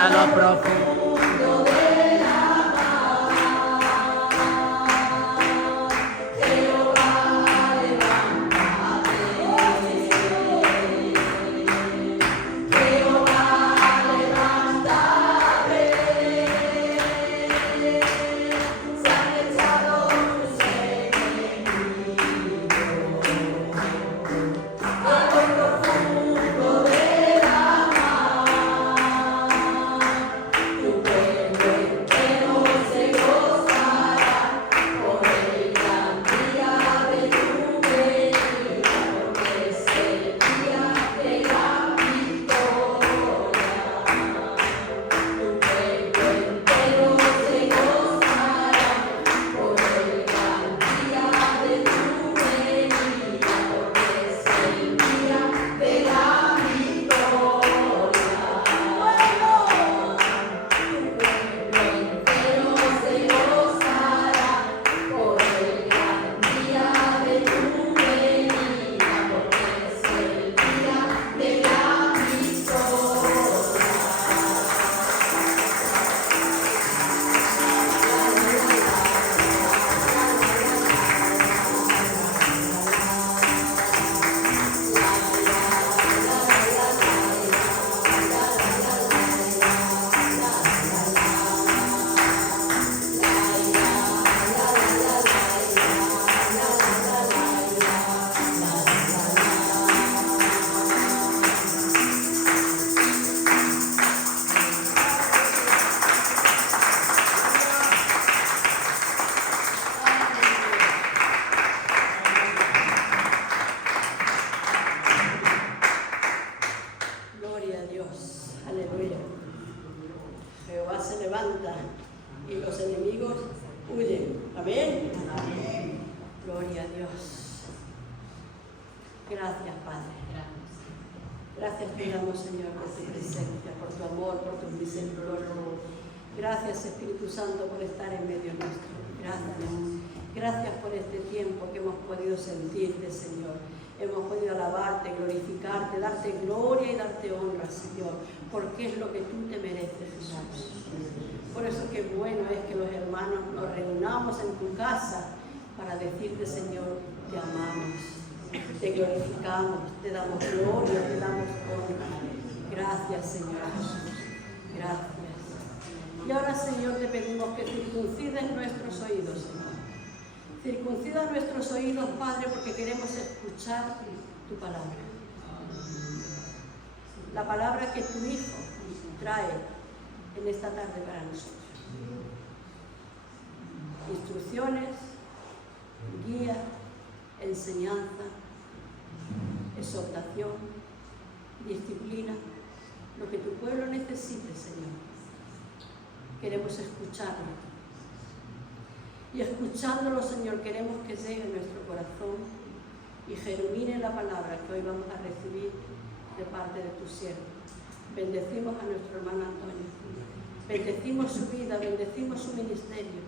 a lo profundo de la mar. Jehová, levántate. Jehová, levántate. Se han echado tus enemigos a lo profundo de la mar. Tu pueblo entero se gozará por el gran día de tu venida, porque es el día de la victoria. Tu pueblo entero se gozará por el gran día de tu venida, porque es el día de la victoria. Tu pueblo entero se gozará por el gran día de tu venida, porque es el día de la victoria. Gloria a Dios, aleluya. Jehová se levanta y los enemigos huyen. Amén. Gloria a Dios. Gracias, Padre. Gracias te damos, Señor, por tu presencia, por tu amor, por tu misericordia. Gracias, Espíritu Santo, por estar en medio nuestro. Gracias. Gracias por este tiempo que hemos podido sentirte, Señor. Hemos podido alabarte, glorificarte, darte gloria y darte honra, Señor, porque es lo que tú te mereces, Jesús. Por eso qué bueno es que los hermanos nos reunamos en tu casa para decirte, Señor, te amamos, te glorificamos, te damos gloria, te damos honra. Gracias, Señor Jesús. Gracias. Y ahora, Señor, te pedimos que circuncides nuestros oídos, Señor. Circuncida nuestros oídos, Padre, porque queremos escuchar tu palabra. La palabra que tu Hijo trae en esta tarde para nosotros. Instrucciones, guía, enseñanza, exhortación, disciplina, lo que tu pueblo necesite, Señor. Queremos escucharlo. Y escuchándolo, Señor, queremos que llegue a nuestro corazón y germine la palabra que hoy vamos a recibir de parte de tu siervo. Bendecimos a nuestro hermano Antonio. Bendecimos su vida, bendecimos su ministerio.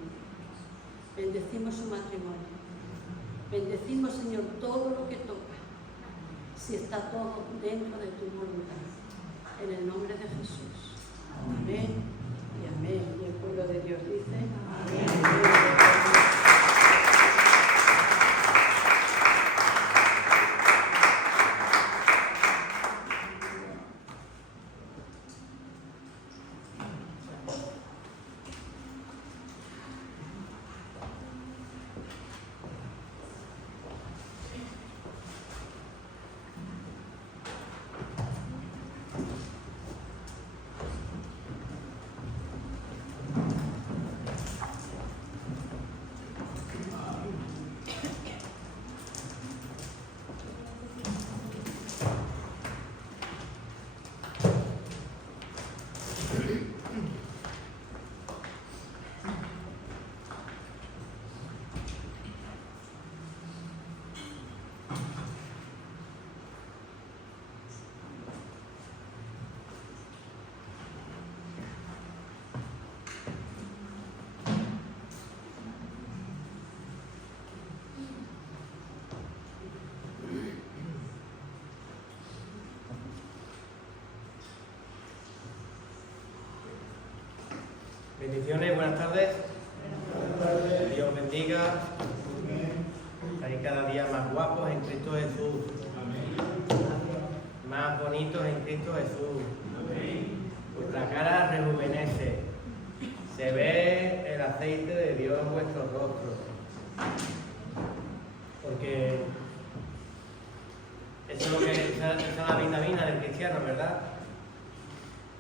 Bendecimos su matrimonio. Bendecimos, Señor, todo lo que toca, si está todo dentro de tu voluntad. En el nombre de Jesús. Amén y amén. Y el pueblo de Dios dice amén. Bendiciones, buenas tardes. Dios bendiga. Estáis cada día más guapos en Cristo Jesús. Más bonitos en Cristo Jesús. Vuestra cara rejuvenece. Se ve el aceite de Dios en vuestros rostros. Porque esa es la vitamina del cristiano, ¿verdad?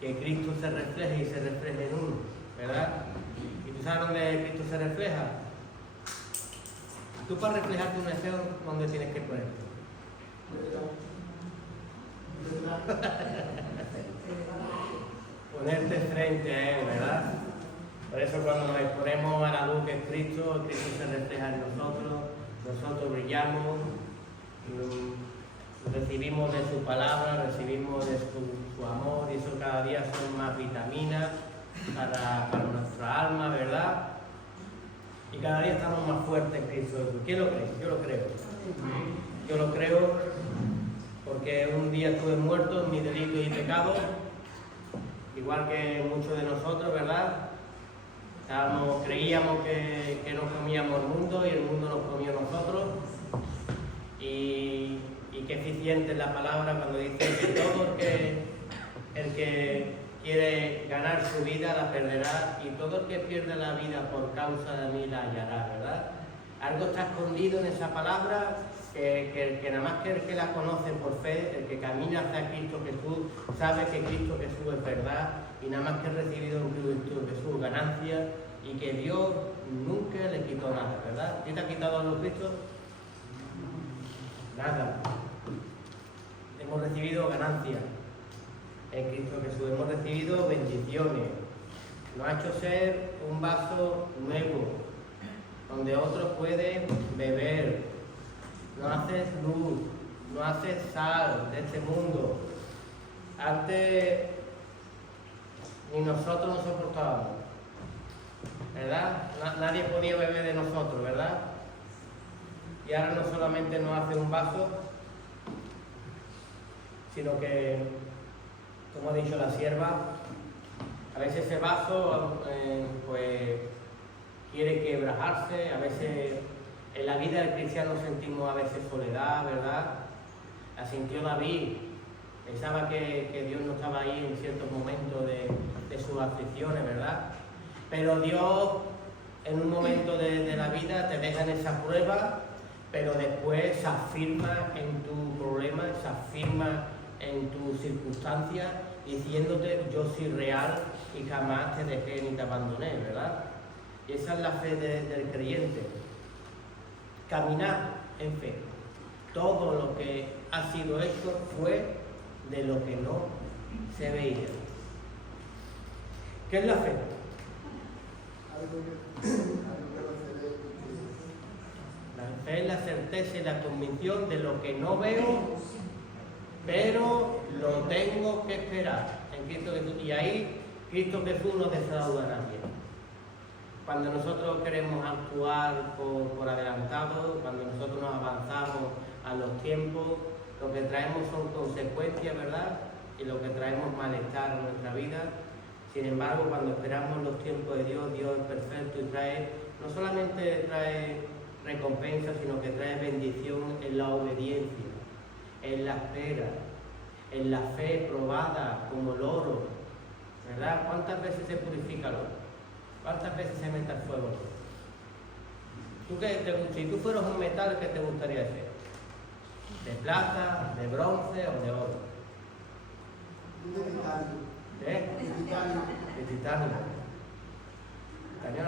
Que Cristo se refleje y se refleje en uno, ¿verdad? ¿Y tú sabes dónde Cristo se refleja? Tú para reflejarte un deseo, ¿dónde tienes que ponerte? Ponerte frente a Él, ¿verdad? Por eso cuando nos exponemos a la luz que es Cristo, Cristo se refleja en nosotros brillamos, recibimos de su palabra, recibimos de su amor, y eso cada día son más vitaminas para nuestra alma, ¿verdad? Y cada día estamos más fuertes en Cristo. ¿Quién lo cree? Yo lo creo. Yo lo creo porque un día estuve muerto en mis delitos y pecados, igual que muchos de nosotros, ¿verdad? Creíamos que nos comíamos el mundo y el mundo nos comió a nosotros. Y qué eficiente es la palabra cuando dice que todo el que quiere ganar su vida la perderá, y todo el que pierde la vida por causa de mí la hallará, ¿verdad? Algo está escondido en esa palabra que nada más que el que la conoce por fe, el que camina hacia Cristo Jesús, sabe que Cristo Jesús es verdad, y nada más que ha recibido en Cristo Jesús ganancia, y que Dios nunca le quitó nada, ¿verdad? ¿Quién te ha quitado a los Cristos? Nada. Hemos recibido ganancia en Cristo Jesús, hemos recibido bendiciones. Nos ha hecho ser un vaso nuevo, donde otros pueden beber. Nos hace luz, nos hace sal de este mundo. Antes ni nosotros nos soportábamos, ¿verdad? Nadie podía beber de nosotros, ¿verdad? Y ahora no solamente nos hace un vaso, sino que, como ha dicho la sierva, a veces ese vaso pues quiere quebrajarse. A veces en la vida del cristiano sentimos a veces soledad, ¿verdad? La sintió David, pensaba que Dios no estaba ahí en ciertos momentos de sus aflicciones, ¿verdad? Pero Dios en un momento de la vida te deja en esa prueba, pero después se afirma en tu problema, se afirma en tus circunstancias, diciéndote: yo soy real y jamás te dejé ni te abandoné, ¿verdad? Y esa es la fe del creyente. Caminar en fe. Todo lo que ha sido hecho fue de lo que no se veía. ¿Qué es la fe? La fe es la certeza y la convicción de lo que no veo, pero lo tengo que esperar en Cristo Jesús. Y ahí Cristo Jesús no defrauda a nadie. Cuando nosotros queremos actuar por adelantado, cuando nosotros nos avanzamos a los tiempos, lo que traemos son consecuencias, ¿verdad? Y lo que traemos malestar en nuestra vida. Sin embargo, cuando esperamos los tiempos de Dios, Dios es perfecto y no solamente trae recompensa, sino que trae bendición en la obediencia, en la espera, en la fe probada como el oro, ¿verdad? ¿Cuántas veces se purifica el oro? ¿Cuántas veces se mete al fuego? Si tú fueras un metal, ¿qué te gustaría ser? ¿De plata, de bronce o de oro? De titanio. Titanio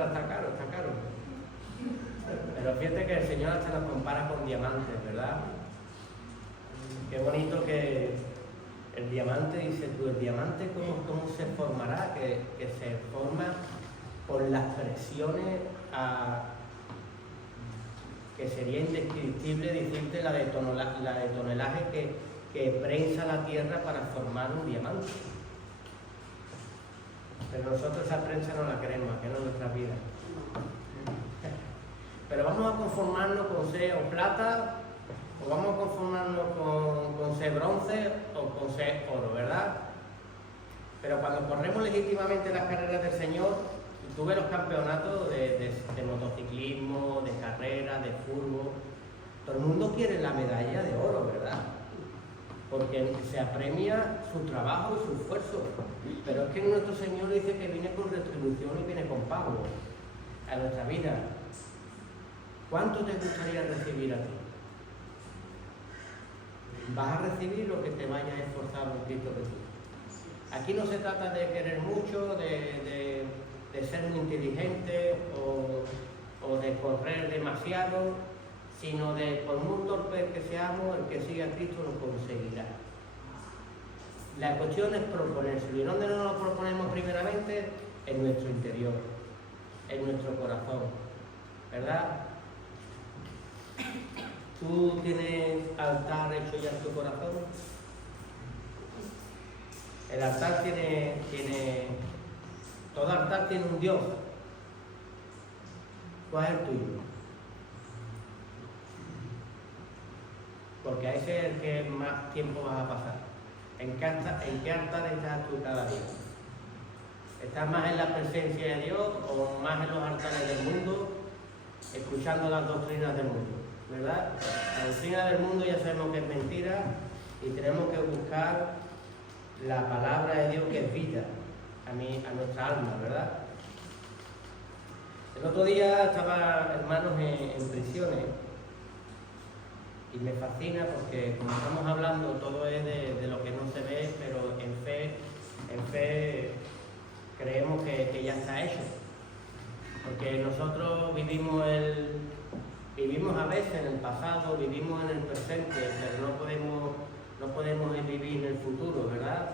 está caro. Pero fíjate que el Señor hasta nos compara con diamantes, ¿verdad? Qué bonito que el diamante, dice tú, el diamante ¿cómo se formará? Que se forma por las presiones que sería indescriptible decirte la de tonelaje que prensa la tierra para formar un diamante. Pero nosotros esa prensa no la queremos, que no es nuestra vida. Pero vamos a conformarnos con ser o plata, o vamos a conformarnos con ser bronce o con ser oro, ¿verdad? Pero cuando corremos legítimamente las carreras del Señor, tú ves los campeonatos de motociclismo, de carreras, de fútbol, todo el mundo quiere la medalla de oro, ¿verdad? Porque se apremia su trabajo y su esfuerzo. Pero es que nuestro Señor dice que viene con retribución y viene con pago a nuestra vida. ¿Cuánto te gustaría recibir a ti? Vas a recibir lo que te vayas esforzado en Cristo Jesús. Aquí no se trata de querer mucho, de ser muy inteligente o de correr demasiado, sino de, por muy torpe que seamos, el que siga a Cristo lo conseguirá. La cuestión es proponérselo. ¿Y dónde no lo proponemos primeramente? En nuestro interior, en nuestro corazón, ¿verdad? ¿Tú tienes altar hecho ya en tu corazón? El altar todo altar tiene un Dios. ¿Cuál es el tuyo? Porque a ese es el que más tiempo vas a pasar. ¿En qué altar estás tú cada día? ¿Estás más en la presencia de Dios o más en los altares del mundo, escuchando las doctrinas del mundo? ¿Verdad? La doctrina del mundo ya sabemos que es mentira y tenemos que buscar la palabra de Dios que es vida a nuestra alma, ¿verdad? El otro día estaba, hermanos, en prisiones y me fascina porque, como estamos hablando, todo es de lo que no se ve, pero en fe creemos que ya está hecho. Porque nosotros vivimos a veces en el pasado, vivimos en el presente, pero no podemos vivir en el futuro, ¿verdad?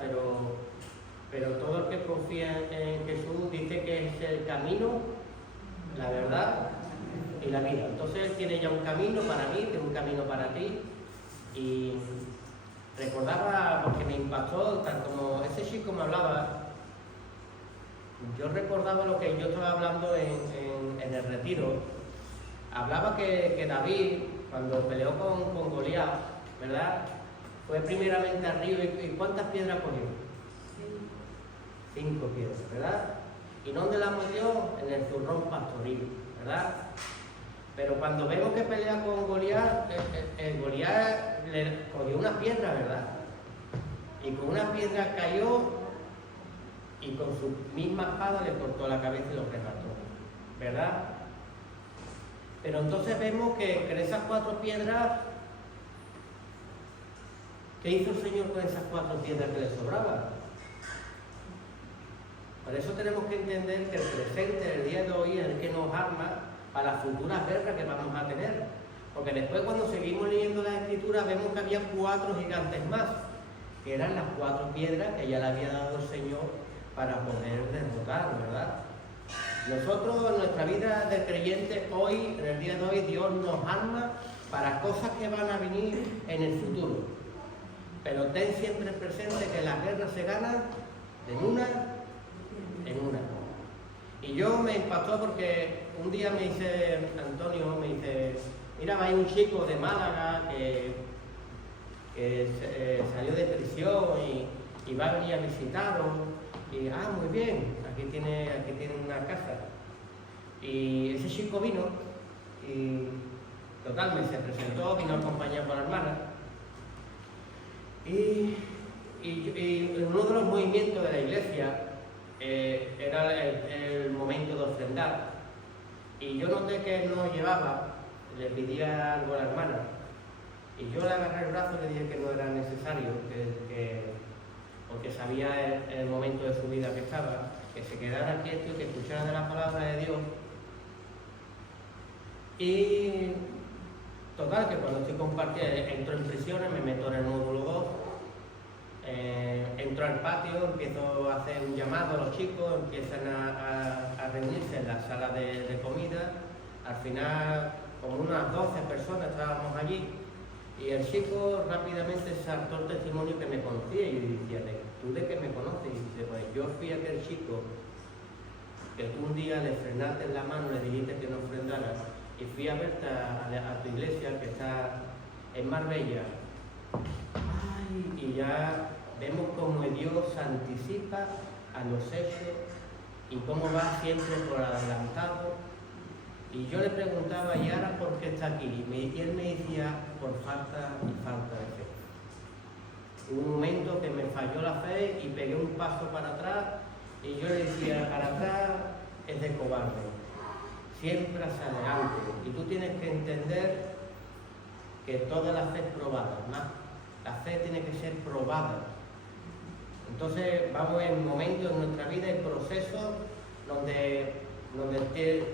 Pero todo el que confía en Jesús dice que es el camino, la verdad y la vida. Entonces Él tiene ya un camino para mí, tiene un camino para ti. Y recordaba, porque me impactó, tal como ese chico me hablaba, yo recordaba lo que yo estaba hablando en el retiro. Hablaba que David, cuando peleó con Goliat, ¿verdad? Fue primeramente al río y ¿cuántas piedras cogió? 5 piedras, ¿verdad? ¿Y dónde las metió? En el zurrón pastoril, ¿verdad? Pero cuando vemos que pelea con Goliat, Goliat le cogió una piedra, ¿verdad? Y con una piedra cayó y con su misma espada le cortó la cabeza y lo remató, ¿verdad? Pero entonces vemos que en esas 4 piedras, ¿qué hizo el Señor con esas 4 piedras que le sobraban? Por eso tenemos que entender que el presente, el día de hoy, es el que nos arma para las futuras guerras que vamos a tener. Porque después, cuando seguimos leyendo las Escrituras, vemos que había 4 gigantes más, que eran las 4 piedras que ya le había dado el Señor para poder derrotar, ¿verdad? Nosotros, en nuestra vida de creyentes, hoy, en el día de hoy, Dios nos arma para cosas que van a venir en el futuro. Pero ten siempre presente que las guerras se ganan en una. Y yo me impactó porque un día me dice Antonio, mira, hay un chico de Málaga que salió de prisión y va a venir a visitaros. Y, muy bien, aquí tiene una casa. Y ese chico vino y totalmente se presentó, vino acompañado por la hermana. Y uno de los movimientos de la iglesia era el momento de ofrendar. Y yo noté que él no llevaba, le pedía algo a la hermana. Y yo le agarré el brazo y le dije que no era necesario, porque sabía el momento de su vida que estaba, que se quedara quieto y que escuchara de la palabra de Dios. Y total, que cuando estoy compartiendo, entro en prisiones, me meto en el módulo 2, entro al patio, empiezo a hacer un llamado a los chicos, empiezan a reunirse en la sala de comida. Al final, como unas 12 personas estábamos allí, y el chico rápidamente saltó el testimonio que me conocía, y yo decía, ¿tú de qué me conoces? Y dice, pues yo fui aquel chico que tú un día le frenaste en la mano, le dijiste que no ofrendara, y fui a verte a tu iglesia que está en Marbella. Y ya vemos cómo Dios anticipa a los hechos y cómo va siempre por adelantado. Y yo le preguntaba, ¿y ahora por qué está aquí? Y él me decía, por falta de fe. Hubo un momento que me falló la fe y pegué un paso para atrás y yo le decía, para atrás es de cobarde, siempre hacia adelante. Y tú tienes que entender que toda la fe es probada, más la fe tiene que ser probada. Entonces vamos en momentos en nuestra vida, en procesos donde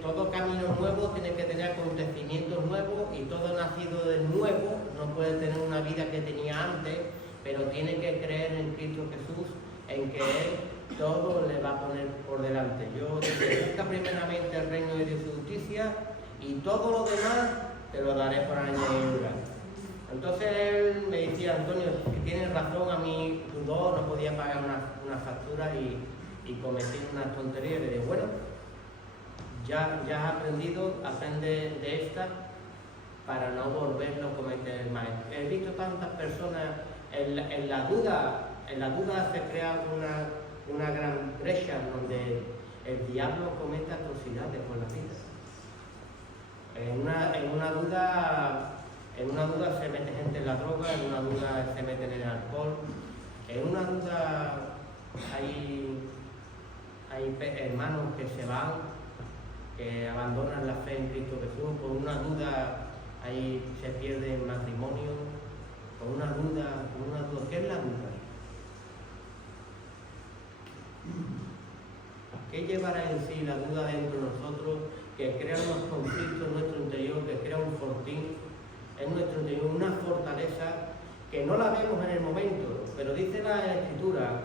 todo camino nuevo tiene que tener acontecimientos nuevos y todo nacido de nuevo no puede tener una vida que tenía antes, pero tiene que creer en Cristo Jesús, en que Él todo le va a poner por delante. Yo digo, busca primeramente el reino de Dios y su justicia y todo lo demás te lo daré por añadidura. Entonces él me decía, Antonio, que tienes razón, a mí dudó, no podía pagar una factura y cometí una tontería. Le digo, bueno, ya has aprendido, aprende de esta para no volverlo a cometer más. He visto tantas personas en la duda se crea una gran brecha donde el diablo comete atrocidades por la vida. En una duda se mete gente en la droga, en una duda se mete en el alcohol, en una duda hay hermanos que se van, que abandonan la fe en Cristo Jesús, por una duda ahí se pierde el matrimonio, por una duda, ¿qué es la duda? ¿Qué llevará en sí la duda dentro de nosotros, que crea unos conflictos en nuestro interior, que crea un fortín en nuestro interior, una fortaleza que no la vemos en el momento, pero dice la Escritura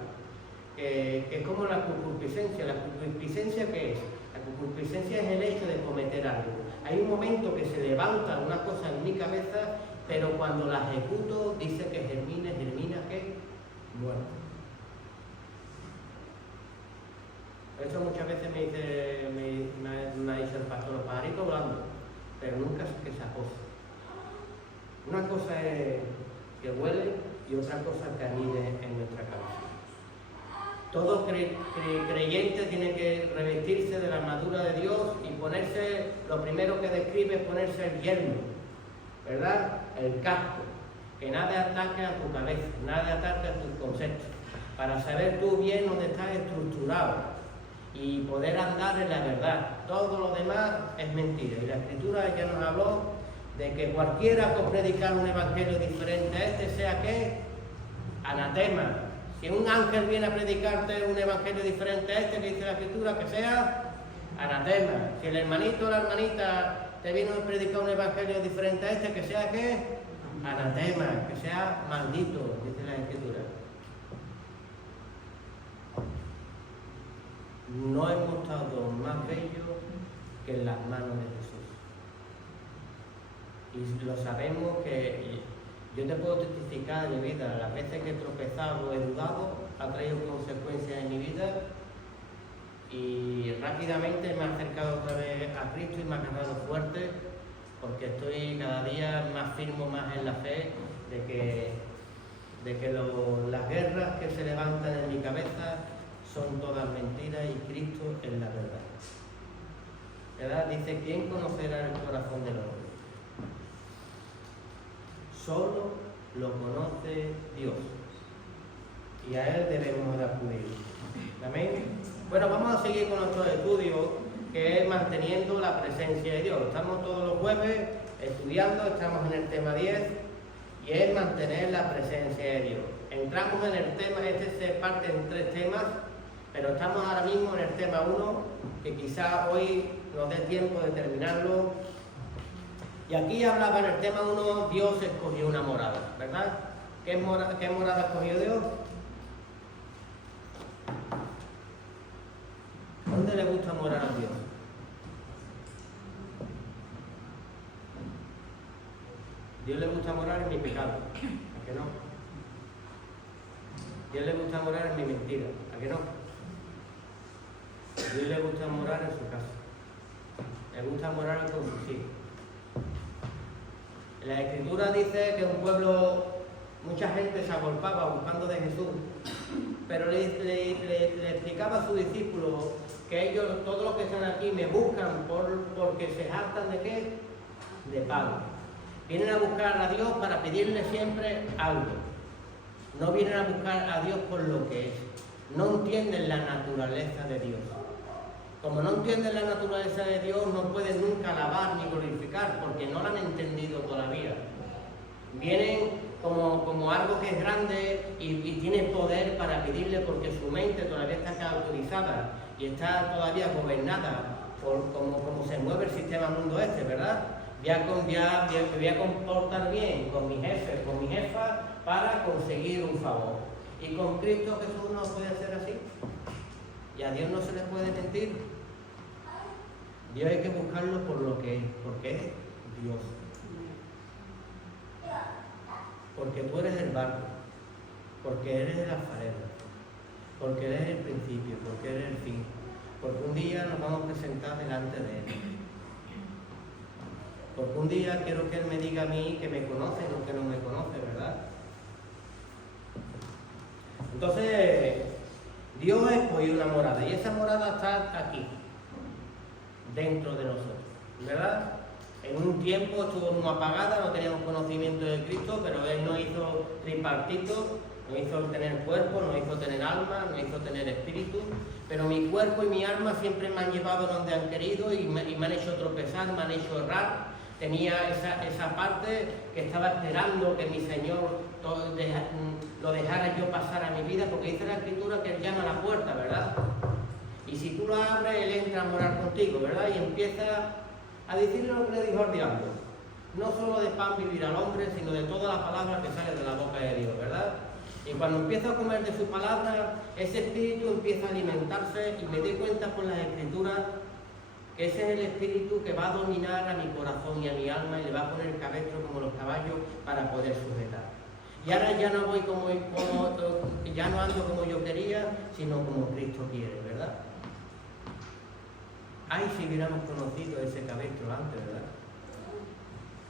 que es como la concupiscencia. ¿La concupiscencia qué es? La concupiscencia es el hecho de cometer algo. Hay un momento que se levanta una cosa en mi cabeza, pero cuando la ejecuto dice que germina ¿qué? Muerte. Eso muchas veces me ha dicho el pastor, los pajaritos volando, pero nunca es que se acosa. Una cosa es que huele y otra cosa que anide en nuestra cabeza. Todo creyente tiene que revestirse de la armadura de Dios y ponerse, lo primero que describe es ponerse el yelmo, ¿verdad? El casco, que nada ataque a tu cabeza, nada ataque a tus conceptos, para saber tú bien dónde estás estructurado y poder andar en la verdad. Todo lo demás es mentira. Y la Escritura ya nos habló de que cualquiera que predicar un evangelio diferente a este sea ¿qué? Anatema. Si un ángel viene a predicarte un evangelio diferente a este, que dice la Escritura, que sea anatema. Si el hermanito o la hermanita te viene a predicar un evangelio diferente a este, que sea ¿qué? Anatema, que sea maldito, dice la Escritura. No hemos estado más bellos que en las manos de Jesús. Y lo sabemos que yo te puedo testificar de mi vida, las veces que he tropezado o he dudado, ha traído consecuencias en mi vida y rápidamente me he acercado otra vez a Cristo y me ha agarrado fuerte porque estoy cada día más firme, más en la fe de que las guerras que se levantan en mi cabeza son todas mentiras y Cristo es la verdad. ¿Verdad? Dice, ¿quién conocerá el corazón del hombre? Solo lo conoce Dios. Y a Él debemos de acudir. ¿Amén? Bueno, vamos a seguir con nuestro estudio, que es manteniendo la presencia de Dios. Estamos todos los jueves estudiando, estamos en el tema 10, y es mantener la presencia de Dios. Entramos en el tema, se parte en 3 temas, pero estamos ahora mismo en el tema 1, que quizá hoy nos dé tiempo de terminarlo. Y aquí hablaba en el tema 1, Dios escogió una morada, ¿verdad? ¿Qué morada escogió Dios? ¿Dónde le gusta morar a Dios? Dios le gusta morar en mi pecado, ¿a que no? Dios le gusta morar en mi mentira, ¿a que no? Dios le gusta morar en su casa, le gusta morar con sus hijos. La Escritura dice que un pueblo, mucha gente se agolpaba buscando de Jesús, pero le explicaba a sus discípulos que ellos, todos los que están aquí, me buscan porque se jactan ¿de qué? De pago. Vienen a buscar a Dios para pedirle siempre algo. No vienen a buscar a Dios por lo que es. No entienden la naturaleza de Dios. Como no entienden la naturaleza de Dios, no pueden nunca alabar ni glorificar, porque no la han entendido todavía. Vienen como algo que es grande y tiene poder para pedirle, porque su mente todavía está cauterizada y está todavía gobernada por como se mueve el sistema mundo este, ¿verdad? Me voy a comportar bien con mi jefe, con mi jefa, para conseguir un favor. Y con Cristo Jesús no puede ser así. Y a Dios no se le puede mentir. Dios hay que buscarlo por lo que es, porque es Dios. Porque tú eres el barco, porque eres el alfarero, porque eres el principio, porque eres el fin, porque un día nos vamos a presentar delante de Él. Porque un día quiero que Él me diga a mí que me conoce o que no me conoce, ¿verdad? Entonces, Dios ha escogido una morada y esa morada está aquí, dentro de nosotros, ¿verdad? En un tiempo estuvo muy apagada, no teníamos conocimiento de Cristo, pero Él nos hizo tripartito, nos hizo tener cuerpo, nos hizo tener alma, nos hizo tener espíritu, pero mi cuerpo y mi alma siempre me han llevado donde han querido y me han hecho tropezar, me han hecho errar. Tenía esa parte que estaba esperando que mi Señor lo dejara yo pasar a mi vida, porque dice la Escritura que Él llama a la puerta, ¿verdad? Y si tú la abres, Él entra a morar contigo, ¿verdad? Y empieza a decirle lo que le dijo al diablo. No solo de pan vivir al hombre, sino de toda la palabra que sale de la boca de Dios, ¿verdad? Y cuando empiezo a comer de su palabra, ese espíritu empieza a alimentarse y me doy cuenta por las Escrituras que ese es el espíritu que va a dominar a mi corazón y a mi alma y le va a poner cabestro como los caballos para poder sujetar. Y ahora ya no voy ya no ando como yo quería, sino como Cristo quiere, ¿verdad? Ay, si hubiéramos conocido ese cabestro antes, ¿verdad?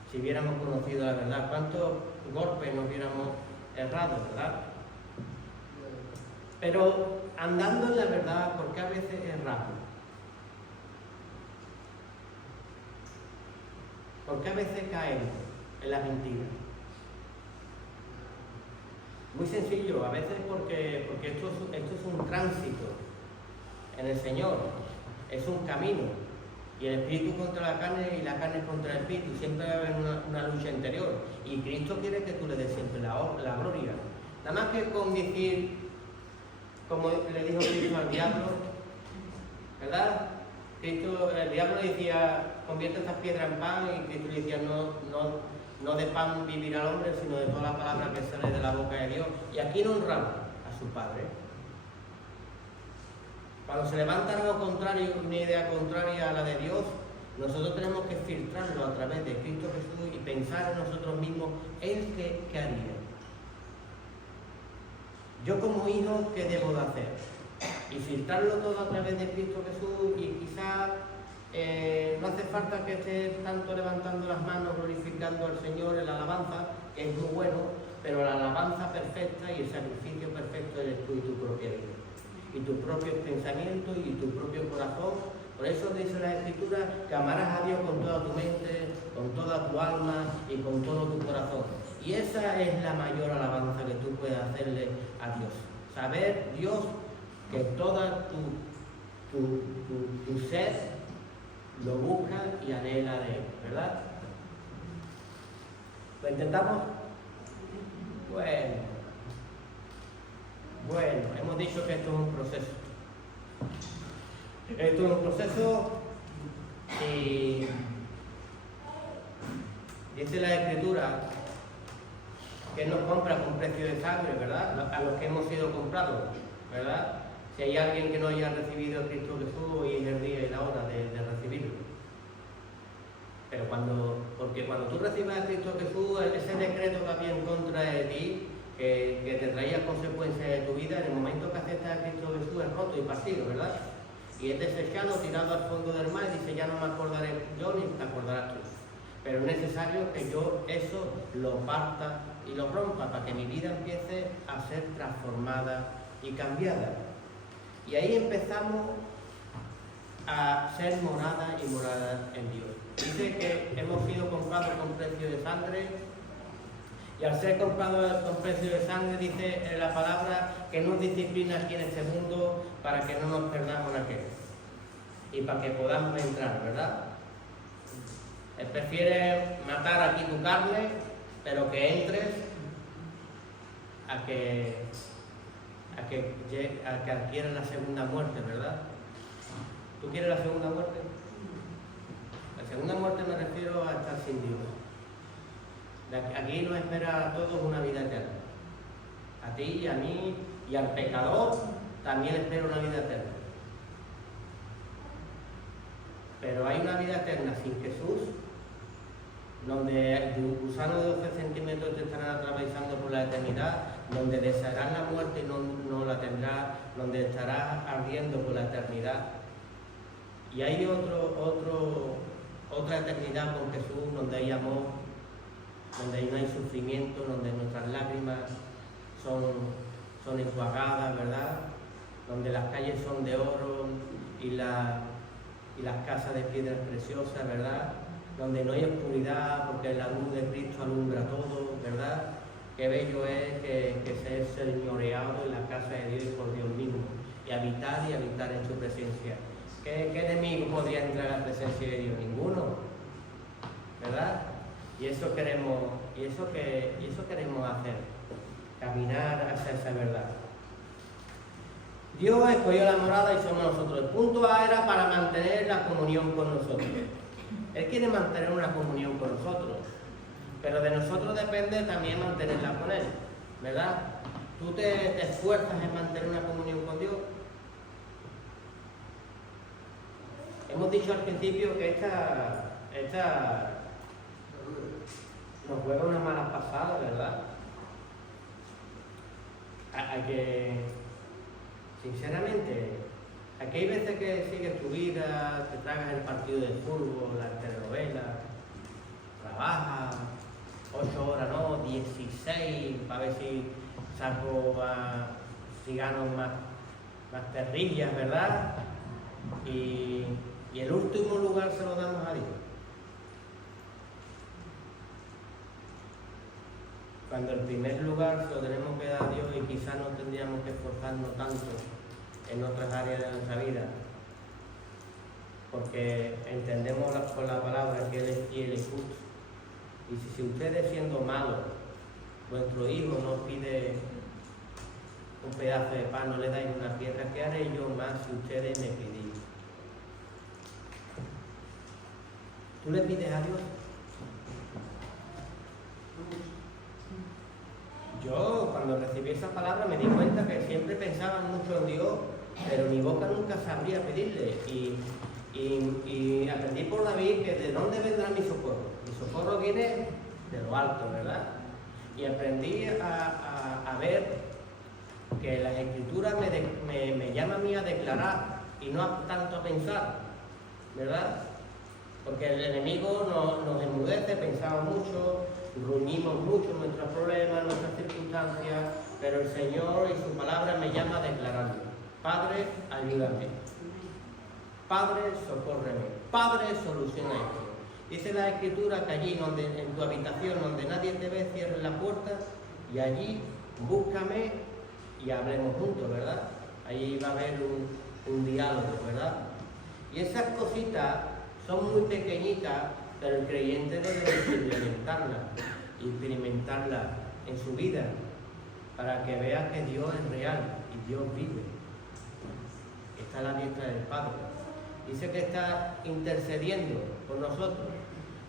Si hubiéramos conocido la verdad, cuántos golpes nos hubiéramos errado, ¿verdad? Pero andando en la verdad, ¿por qué a veces erramos? ¿Por qué a veces caemos en la mentira? Muy sencillo, a veces porque esto es un tránsito en el Señor, es un camino, y el espíritu contra la carne y la carne contra el espíritu, siempre va a haber una lucha interior, y Cristo quiere que tú le des siempre la gloria. Nada más que con decir, como le dijo Cristo al diablo, ¿verdad? El diablo le decía, convierte estas piedras en pan, y Cristo le decía, no de pan vivir al hombre, sino de toda la palabra que sale de la boca de Dios. Y aquí no honramos a su Padre. Cuando se levanta algo contrario, una idea contraria a la de Dios, nosotros tenemos que filtrarlo a través de Cristo Jesús y pensar en nosotros mismos, ¿Él qué haría? Yo como hijo, ¿qué debo de hacer? Y filtrarlo todo a través de Cristo Jesús, y quizás no hace falta que estés tanto levantando las manos, glorificando al Señor en la alabanza, que es muy bueno, pero la alabanza perfecta y el sacrificio perfecto eres tú y tu propia vida, y tus propios pensamientos y tu propio corazón. Por eso dice la Escritura que amarás a Dios con toda tu mente, con toda tu alma y con todo tu corazón. Y esa es la mayor alabanza que tú puedes hacerle a Dios. Saber, Dios, que toda tu ser lo busca y anhela de Él, ¿verdad? ¿Lo intentamos? Bueno, hemos dicho que esto es un proceso. Esto es un proceso y dice la Escritura que nos compra con precio de sangre, ¿verdad? A los que hemos sido comprados, ¿verdad? Si hay alguien que no haya recibido a Cristo Jesús, hoy es el día y la hora de recibirlo. Pero porque cuando tú recibas a Cristo Jesús, ese decreto que había en contra de ti, que te traía consecuencias de tu vida, en el momento que aceptas a Cristo Jesús es roto y partido, ¿verdad? Y es desechado, tirado al fondo del mar, y dice, ya no me acordaré yo ni te acordarás tú. Pero es necesario que yo eso lo parta y lo rompa para que mi vida empiece a ser transformada y cambiada. Y ahí empezamos a ser morada y morada en Dios. Dice que hemos sido comprados con precio de sangre, y al ser comprados con precio de sangre, dice en la palabra que nos disciplina aquí en este mundo para que no nos perdamos en aquel y para que podamos entrar, ¿verdad? Él prefiere matar aquí tu carne, pero que entres a que adquieras la segunda muerte, ¿verdad? ¿Tú quieres la segunda muerte? La segunda muerte me refiero a estar sin Dios. Aquí nos espera a todos una vida eterna. A ti, a mí y al pecador también espera una vida eterna. Pero hay una vida eterna sin Jesús, donde un gusano de 12 centímetros te estarán atravesando por la eternidad, donde desearás la muerte y no la tendrás, donde estarás ardiendo por la eternidad. Y hay otra eternidad con Jesús, donde hay amor, donde no hay sufrimiento, donde nuestras lágrimas son enjuagadas, ¿verdad? Donde las calles son de oro y las casas de piedras preciosas, ¿verdad? Donde no hay oscuridad porque la luz de Cristo alumbra todo, ¿verdad? Qué bello es que ser señoreado en la casa de Dios y por Dios mismo, y habitar en su presencia. ¿Qué enemigo podría entrar a la presencia de Dios? Ninguno, ¿verdad? Y eso queremos hacer, caminar hacia esa verdad. Dios escogió la morada y somos nosotros. El punto A era para mantener la comunión con nosotros. Él quiere mantener una comunión con nosotros, pero de nosotros depende también mantenerla con Él, ¿verdad? ¿Tú te esfuerzas en mantener una comunión con Dios? Hemos dicho al principio que esta nos juega una mala pasada, ¿verdad? Hay que, sinceramente, aquí hay veces que sigues tu vida, te tragas el partido de fútbol, la telenovela, trabajas 8 horas, no, 16, para ver si gano más terrillas, ¿verdad? Y el último lugar se lo damos a Dios. Cuando el primer lugar se lo tenemos que dar a Dios y quizás no tendríamos que esforzarnos tanto en otras áreas de nuestra vida, porque entendemos por la palabra que Él es fiel y justo. Y si ustedes siendo malos, vuestro hijo nos pide un pedazo de pan, no le dais una piedra, ¿qué haré yo más si ustedes me pidís? ¿Tú le pides a Dios? Yo cuando recibí esa palabra me di cuenta que siempre pensaba mucho en Dios, pero mi boca nunca sabría pedirle. Y aprendí por David que de dónde vendrá mi socorro. Mi socorro viene de lo alto, ¿verdad? Y aprendí a ver que las escrituras me llaman a mí a declarar y no tanto a pensar, ¿verdad? Porque el enemigo nos enmudece, pensamos mucho, gruñimos mucho nuestros problemas, nuestras circunstancias, pero el Señor y su palabra me llama a declararlo. Padre, ayúdame. Padre, socórreme. Padre, soluciona esto. Dice la Escritura que allí en tu habitación donde nadie te ve, cierres la puerta y allí búscame y hablemos juntos, ¿verdad? Allí va a haber un diálogo, ¿verdad? Y esas cositas son muy pequeñitas, pero el creyente debe experimentarla en su vida, para que vea que Dios es real y Dios vive. Está a la diestra del Padre. Dice que está intercediendo por nosotros,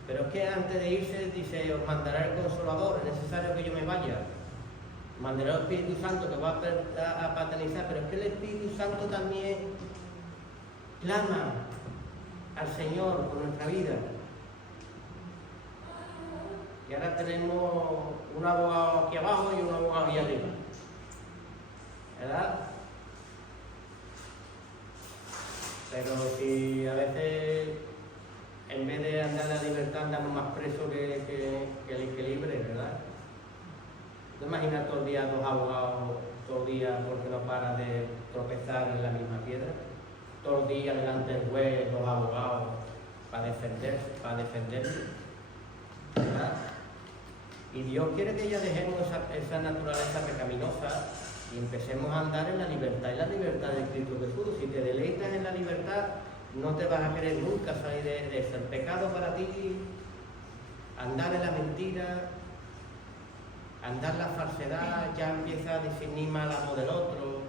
pero es que antes de irse dice, os mandará el Consolador, es necesario que yo me vaya. Mandará el Espíritu Santo que va a paternizar, pero es que el Espíritu Santo también clama al Señor por nuestra vida. Y ahora tenemos un abogado aquí abajo y un abogado aquí arriba, ¿verdad? Pero si a veces en vez de andar en la libertad andamos más presos que libres, ¿verdad? ¿Te imaginas todo el día 2 abogados, todo el día porque no para tropezar en la misma piedra. Todos los días delante del juez, los abogados, para defenderse, ¿verdad? Y Dios quiere que ya dejemos esa naturaleza pecaminosa y empecemos a andar en la libertad de Cristo Jesús. Si te deleitas en la libertad, no te vas a querer nunca salir de eso. El pecado para ti, andar en la mentira, andar en la falsedad, ya empieza a discernir mal amo del otro,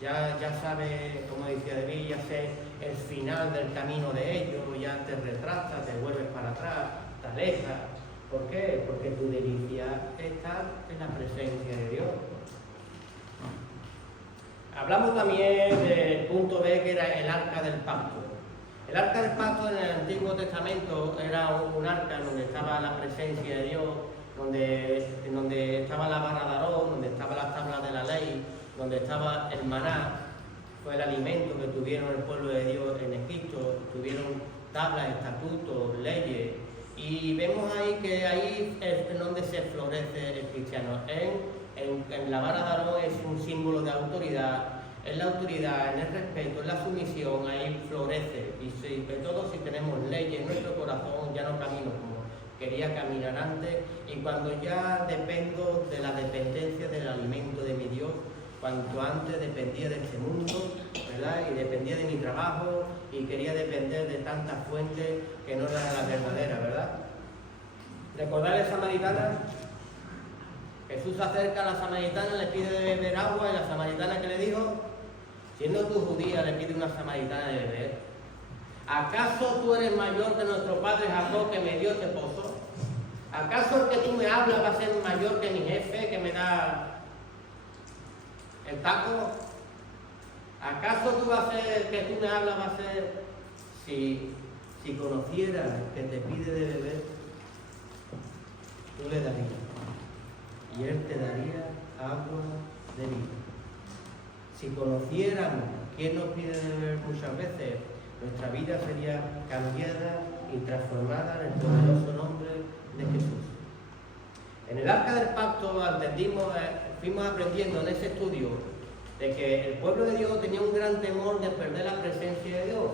ya sabe, como decía David, ya sé el final del camino de ellos, ya te retrasas, te vuelves para atrás, te alejas. ¿Por qué? Porque tu delicia está en la presencia de Dios. Hablamos también del punto B, que era el arca del pacto. El arca del pacto en el Antiguo Testamento era un arca en donde estaba la presencia de Dios, en donde estaba la vara de Aarón, donde estaban las tablas de la ley, donde estaba el maná. Fue el alimento que tuvieron el pueblo de Dios en Egipto, tuvieron tablas, estatutos, leyes. Y vemos ahí que ahí es donde se florece el cristiano. En la vara de Aarón es un símbolo de autoridad, en la autoridad, en el respeto, en la sumisión, ahí florece. Y sobre todo si tenemos leyes en nuestro corazón, ya no camino como quería caminar antes. Y cuando ya dependo de la dependencia del alimento de mi Dios, cuanto antes dependía de este mundo, ¿verdad? Y dependía de mi trabajo y quería depender de tantas fuentes que no eran la verdadera, ¿verdad? ¿Recordar a la samaritana? Jesús se acerca a la samaritana, le pide de beber agua, y la samaritana, ¿qué le dijo? Siendo tú judía, le pide una samaritana de beber. ¿Acaso tú eres mayor que nuestro padre Jacob, que me dio este pozo? ¿Acaso el que tú me hablas va a ser mayor que mi jefe, que me da el taco? ¿Acaso tú vas a ser, que tú me hablas va a ser, si conocieras que te pide de beber, tú le darías, y él te daría agua de vida? Si conociéramos quién nos pide de beber muchas veces, nuestra vida sería cambiada y transformada en el poderoso nombre de Jesús. En el arca del pacto fuimos aprendiendo en ese estudio de que el pueblo de Dios tenía un gran temor de perder la presencia de Dios.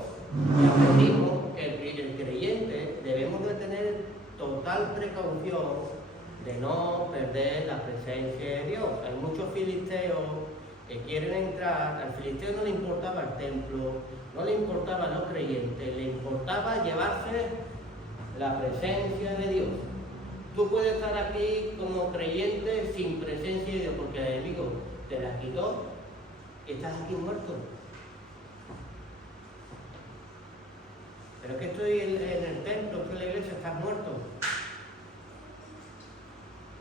Y aprendimos que el creyente debemos de tener total precaución de no perder la presencia de Dios. Hay muchos filisteos que quieren entrar. Al filisteo no le importaba el templo, no le importaban los creyentes, le importaba llevarse la presencia de Dios. Tú puedes estar aquí como creyente sin presencia de Dios, porque el enemigo te la quitó y estás aquí muerto. Pero es que estoy en el templo, estoy en la iglesia, estás muerto.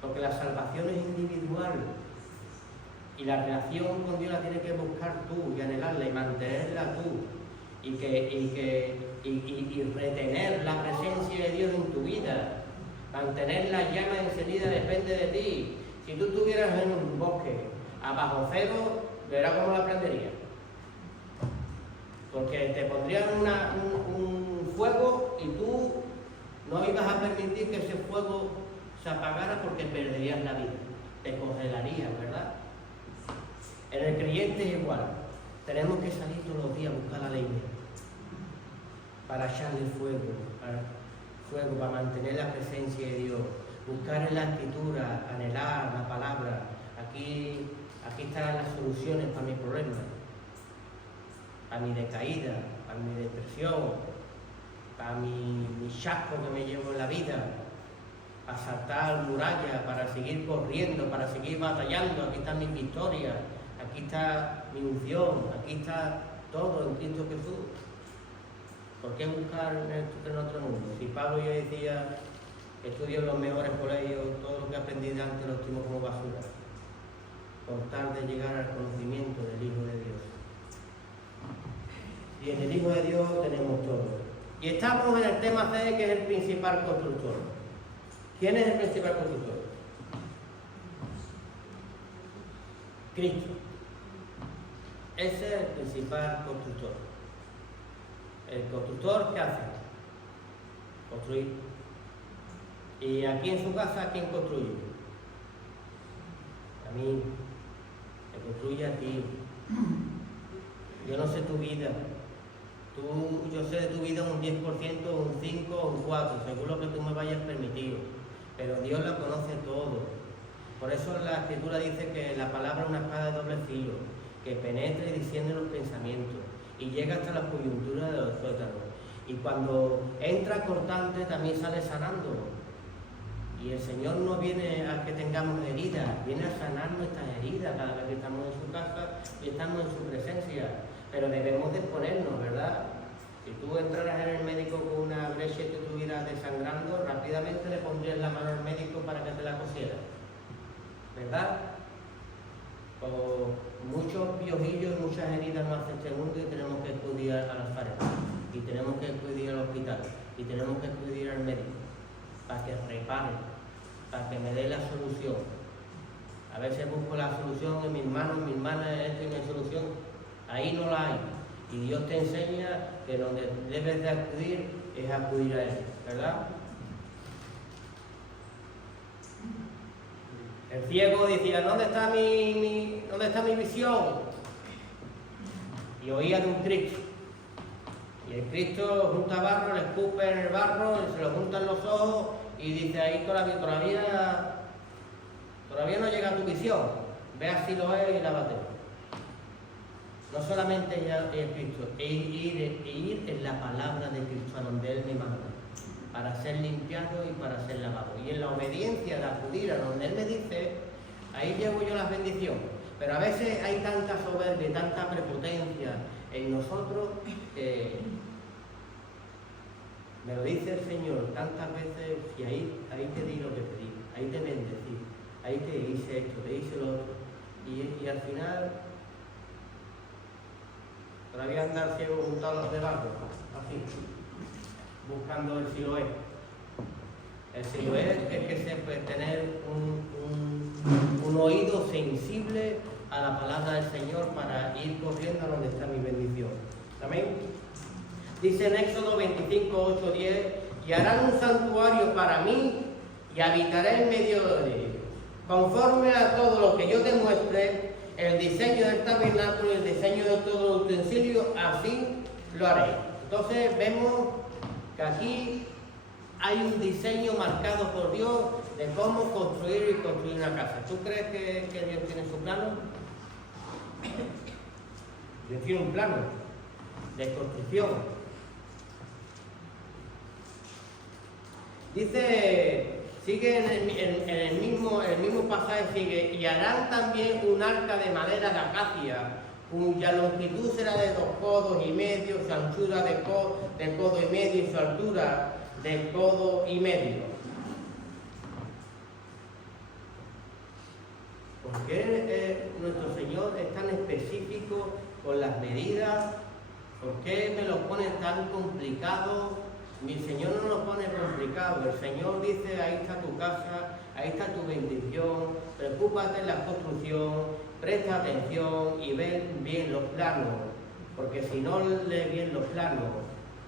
Porque la salvación es individual y la relación con Dios la tienes que buscar tú y anhelarla y mantenerla tú y retener la presencia de Dios en tu vida. Mantener la llama encendida depende de ti. Si tú estuvieras en un bosque a bajo cero, verás cómo la prenderías. Porque te pondrían un fuego y tú no ibas a permitir que ese fuego se apagara, porque perderías la vida, te congelarías, ¿verdad? En el creyente es igual. Tenemos que salir todos los días a buscar la leña para echarle fuego, para mantener la presencia de Dios, buscar en la escritura, anhelar la palabra. Aquí están las soluciones para mi problema, para mi decaída, para mi depresión, para mi chasco que me llevo en la vida, para saltar murallas, para seguir corriendo, para seguir batallando. Aquí están mis victorias, aquí está mi unción, aquí está todo en Cristo Jesús. ¿Por qué buscar en otro mundo? Si Pablo ya decía que estudio en los mejores colegios, todo lo que aprendí de antes lo estimo como basura, por tal de llegar al conocimiento del Hijo de Dios. Y en el Hijo de Dios tenemos todo. Y estamos en el tema C, que es el principal constructor. ¿Quién es el principal constructor? Cristo. Ese es el principal constructor. El constructor, ¿qué hace? Construir. Y aquí en su casa, ¿quién construye? A mí. Te construye a ti. Yo no sé tu vida. Yo sé de tu vida un 10%, un 5%, un 4%, según lo que tú me vayas permitido. Pero Dios la conoce todo. Por eso la Escritura dice que la palabra es una espada de doble filo, que penetra y discierne los pensamientos y llega hasta la coyuntura de los tuétanos. Y cuando entra cortante también sale sanando. Y el Señor no viene a que tengamos heridas, viene a sanar nuestras heridas cada vez que estamos en su casa y estamos en su presencia. Pero debemos de exponernos, ¿verdad? Si tú entraras en el médico con una brecha y te estuvieras desangrando, rápidamente le pondrías la mano al médico para que te la cosiera, ¿verdad? O muchos piojillos y muchas heridas nos hace este mundo y tenemos que acudir a las farenas, y tenemos que acudir al hospital, y tenemos que acudir al médico para que repare, para que me dé la solución. A veces busco la solución en mis manos, esto y no hay solución. Ahí no la hay. Y Dios te enseña que donde debes de acudir es acudir a Él, ¿verdad? El ciego decía, ¿dónde está mi visión? Y oía de un Cristo. Y el Cristo junta barro, le escupe en el barro, se lo juntan los ojos y dice, ahí todavía no llega a tu visión. Ve a Siloé y lávate. No solamente es Cristo, es ir en la palabra de Cristo, a donde Él me manda, para ser limpiado y para ser lavado. Y en la obediencia de acudir a donde Él me dice, ahí llevo yo las bendiciones. Pero a veces hay tanta soberbia y tanta prepotencia en nosotros que me lo dice el Señor tantas veces, y ahí te di lo que te di, ahí te bendecí, ahí te hice esto, te hice lo otro. Y al final, todavía andar ciego juntado a los de barro, así, buscando el Siloé. El Siloé es que se puede tener un oído sensible a la palabra del Señor para ir corriendo a donde está mi bendición. ¿Amén? Dice en Éxodo 25, 8, 10, y harán un santuario para mí y habitaré en medio de ellos. Conforme a todo lo que yo te muestre, el diseño del tabernáculo y el diseño de todo utensilio, así lo haré. Entonces vemos que aquí hay un diseño marcado por Dios de cómo construir una casa. ¿Tú crees que Dios tiene su plano? Dios tiene un plano de construcción. Dice, sigue en el mismo pasaje, sigue, y harán también un arca de madera de acacia, cuya longitud será de 2 codos y medio, su anchura de codo y medio y su altura de codo y medio. ¿Por qué nuestro Señor es tan específico con las medidas? ¿Por qué me lo pone tan complicado? Mi Señor no lo pone complicado. El Señor dice, ahí está tu casa, ahí está tu bendición, preocúpate en la construcción, presta atención y ve bien los planos, porque si no lees bien los planos,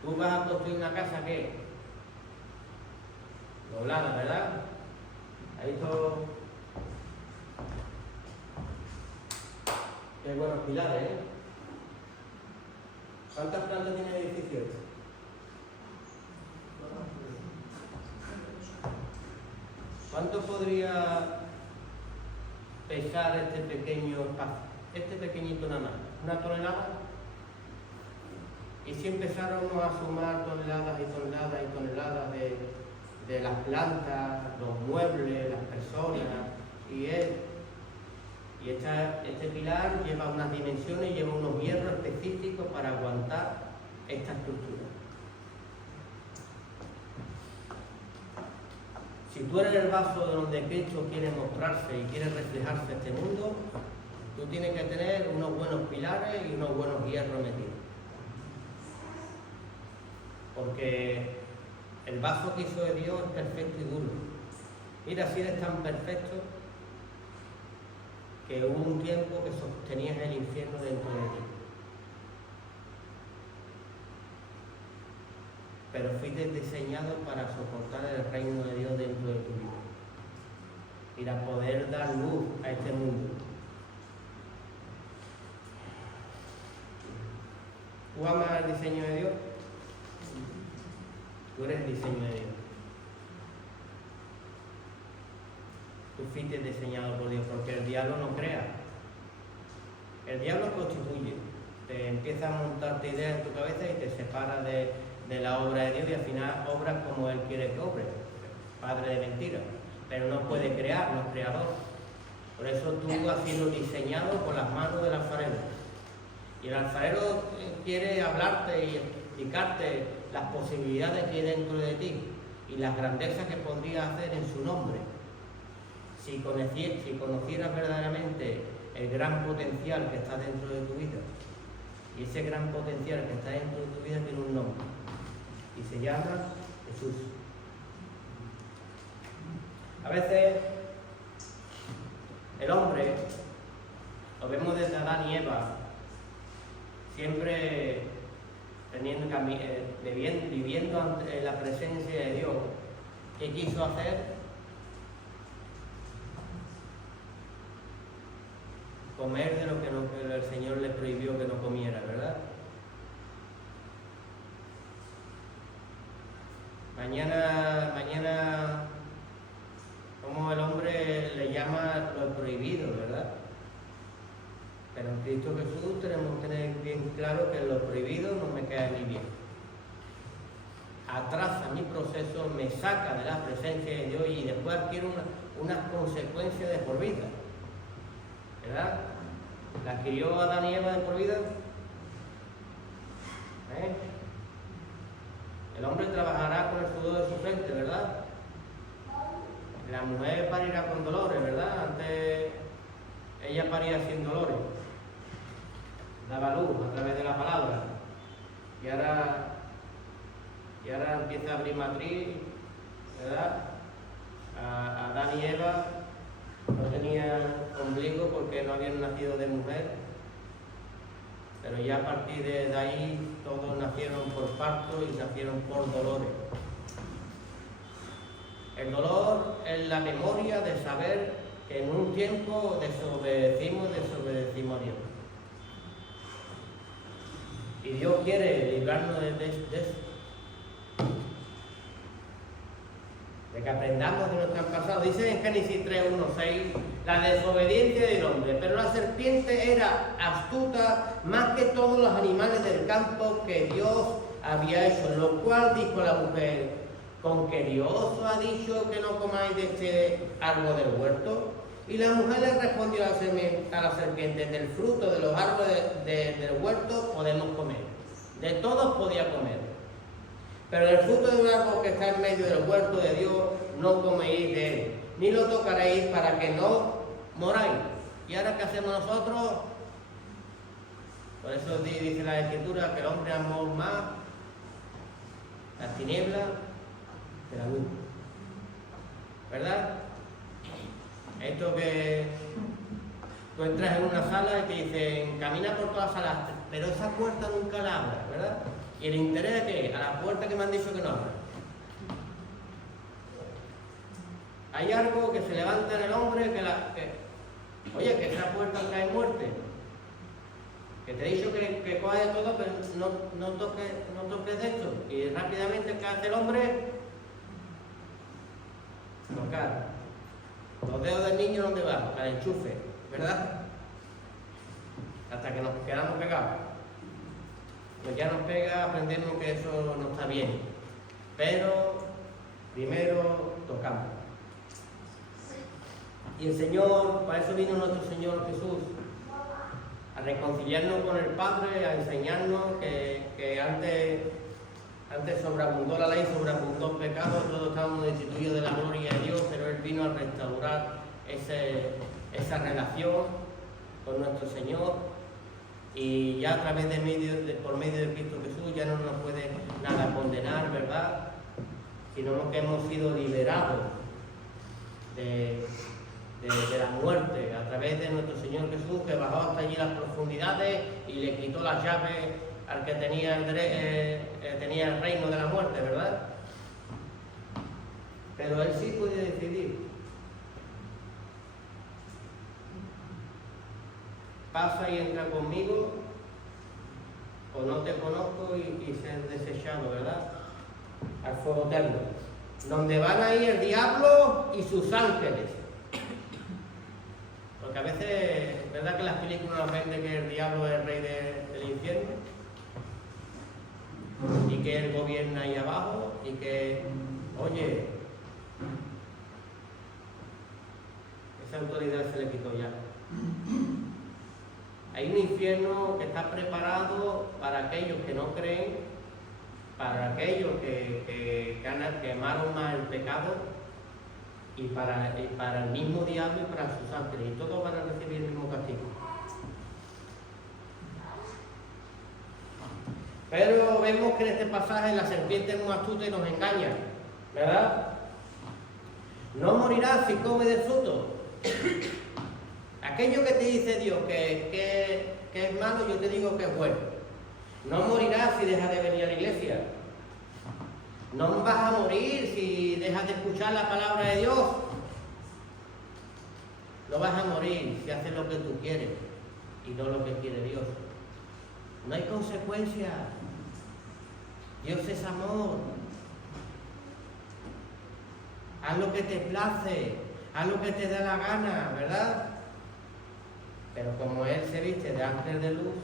tú vas a construir una casa ¿qué? Doblada, ¿verdad? Ahí todo. Qué buenos pilares, ¿eh? ¿Cuántas plantas tiene el edificio? ¿Cuánto podría pesar este pequeño espacio? Este pequeñito nada más, ¿1 tonelada? Y si empezáramos a sumar toneladas y toneladas y toneladas de las plantas, los muebles, las personas, este pilar lleva unas dimensiones, lleva unos hierros específicos para aguantar esta estructura. Si tú eres el vaso de donde Cristo quiere mostrarse y quiere reflejarse este mundo, tú tienes que tener unos buenos pilares y unos buenos hierros metidos. Porque el vaso que hizo de Dios es perfecto y duro. Mira, si eres tan perfecto que hubo un tiempo que sostenías el infierno dentro de ti. Pero fuiste diseñado para soportar el reino de Dios dentro de tu vida y para poder dar luz a este mundo. ¿Tú amas el diseño de Dios? Tú eres el diseño de Dios. Tú fuiste diseñado por Dios, porque el diablo no crea. El diablo constituye. Te empieza a montarte ideas en tu cabeza y te separa de la obra de Dios y al final obras como Él quiere que obre. Padre de mentira. Pero no puede crear, no es creador. Por eso tú has sido diseñado por las manos del alfarero. Y el alfarero quiere hablarte y explicarte las posibilidades que hay dentro de ti y las grandezas que podrías hacer en su nombre. Si conocieras verdaderamente el gran potencial que está dentro de tu vida. Y ese gran potencial que está dentro de tu vida tiene un nombre. Y se llama Jesús. A veces el hombre, lo vemos desde Adán y Eva, siempre viviendo ante la presencia de Dios. ¿Qué quiso hacer? Comer de lo que el Señor le prohibió que no comiera, ¿verdad? Mañana, como el hombre le llama lo prohibido, ¿verdad? Pero en Cristo Jesús tenemos que tener bien claro que lo prohibido no me cae ni bien. Atrasa mi proceso, me saca de la presencia de Dios y después adquiere unas consecuencias de por vida. ¿Verdad? ¿La adquirió Adán y Eva de por vida? El hombre trabajará con el sudor de su frente, ¿verdad? La mujer parirá con dolores, ¿verdad? Antes ella paría sin dolores. Daba luz a través de la palabra. Y ahora empieza a abrir matriz, ¿verdad? Adán y Eva no tenían ombligo porque no habían nacido de mujer, pero ya a partir de ahí todos nacieron por parto y nacieron por dolores. El dolor es la memoria de saber que en un tiempo desobedecimos a Dios. Y Dios quiere librarnos de eso. De que aprendamos de nuestro pasado. Dice en Génesis 3:1-6, la desobediencia del hombre, pero la serpiente era astuta más que todos los animales del campo que Dios había hecho, lo cual dijo la mujer: ¿con que Dios os ha dicho que no comáis de este árbol del huerto? Y la mujer le respondió a la serpiente: del fruto de los árboles del huerto podemos comer, de todos podía comer. Pero del fruto de un árbol que está en medio del huerto de Dios no coméis de él, ni lo tocaréis para que no moráis. ¿Y ahora qué hacemos nosotros? Por eso dice la Escritura que el hombre amó más las tinieblas que la luz. ¿Verdad? Esto que tú entras en una sala y te dicen camina por todas las salas, pero esa puerta nunca la abras, ¿verdad? ¿Y el interés de qué? A la puerta que me han dicho que no abra. Hay algo que se levanta en el hombre oye, que esa puerta trae muerte. Que te he dicho que coja de todo, pero no toques de esto. Y rápidamente, ¿qué hace el hombre? Tocar. Los dedos del niño, ¿dónde van? Al enchufe, ¿verdad? Hasta que nos quedamos pegados. Pues ya nos pega, aprendemos que eso no está bien. Pero primero tocamos. Y el Señor, para eso vino nuestro Señor Jesús, a reconciliarnos con el Padre, a enseñarnos que antes sobreabundó la ley, sobreabundó el pecado, todos estábamos destituidos de la gloria de Dios, pero Él vino a restaurar esa relación con nuestro Señor. Y ya a través por medio de Cristo Jesús ya no nos puede nada condenar, ¿verdad? Sino que hemos sido liberados de la muerte a través de nuestro Señor Jesús, que bajó hasta allí las profundidades y le quitó las llaves al que tenía el reino de la muerte, ¿verdad? Pero Él sí puede decidir. Pasa y entra conmigo, o no te conozco y ser desechado, ¿verdad? Al fuego eterno, donde van a ir el diablo y sus ángeles. Porque a veces, ¿verdad que las películas nos venden que el diablo es el rey del infierno? Y que él gobierna ahí abajo y que, oye, esa autoridad se le quitó ya. Hay un infierno que está preparado para aquellos que no creen, para aquellos que amaron más el pecado y para el mismo diablo y para sus ángeles. Y todos van a recibir el mismo castigo. Pero vemos que en este pasaje la serpiente es muy astuta y nos engaña, ¿verdad? No morirás si comes del fruto. Aquello que te dice Dios que es malo, yo te digo que es bueno. No morirás si dejas de venir a la iglesia. No vas a morir si dejas de escuchar la palabra de Dios. No vas a morir si haces lo que tú quieres y no lo que quiere Dios. No hay consecuencias. Dios es amor. Haz lo que te place, haz lo que te da la gana, ¿verdad? Pero como Él se viste de ángel de luz,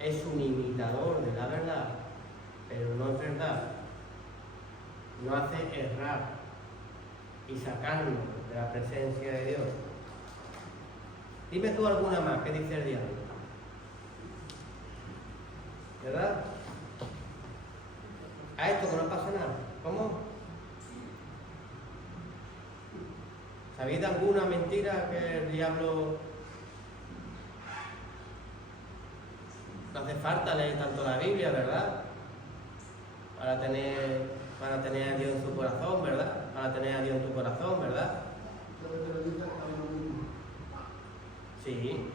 es un imitador de la verdad, pero no es verdad. No hace errar y sacarnos de la presencia de Dios. Dime tú alguna más, ¿qué dice el diablo? ¿Verdad? A esto que no pasa nada. ¿Cómo? ¿Sabéis alguna mentira que el diablo... No hace falta leer tanto la Biblia, ¿verdad? Para tener a Dios en su corazón, ¿verdad? Para tener a Dios en tu corazón, ¿verdad? Sí.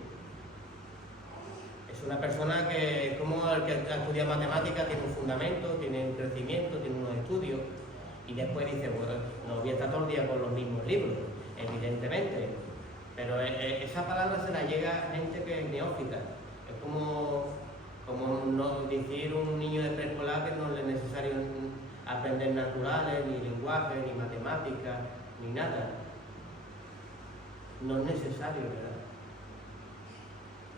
Es una persona que, como el que estudia matemáticas, tiene un fundamento, tiene un crecimiento, tiene unos estudios, y después dice, bueno, no voy a estar todo el día con los mismos libros, evidentemente, pero esa palabra se la llega a gente que es neófita. Es como no decir un niño de preescolar que no es necesario aprender naturales, ni lenguaje, ni matemáticas, ni nada. No es necesario, ¿verdad?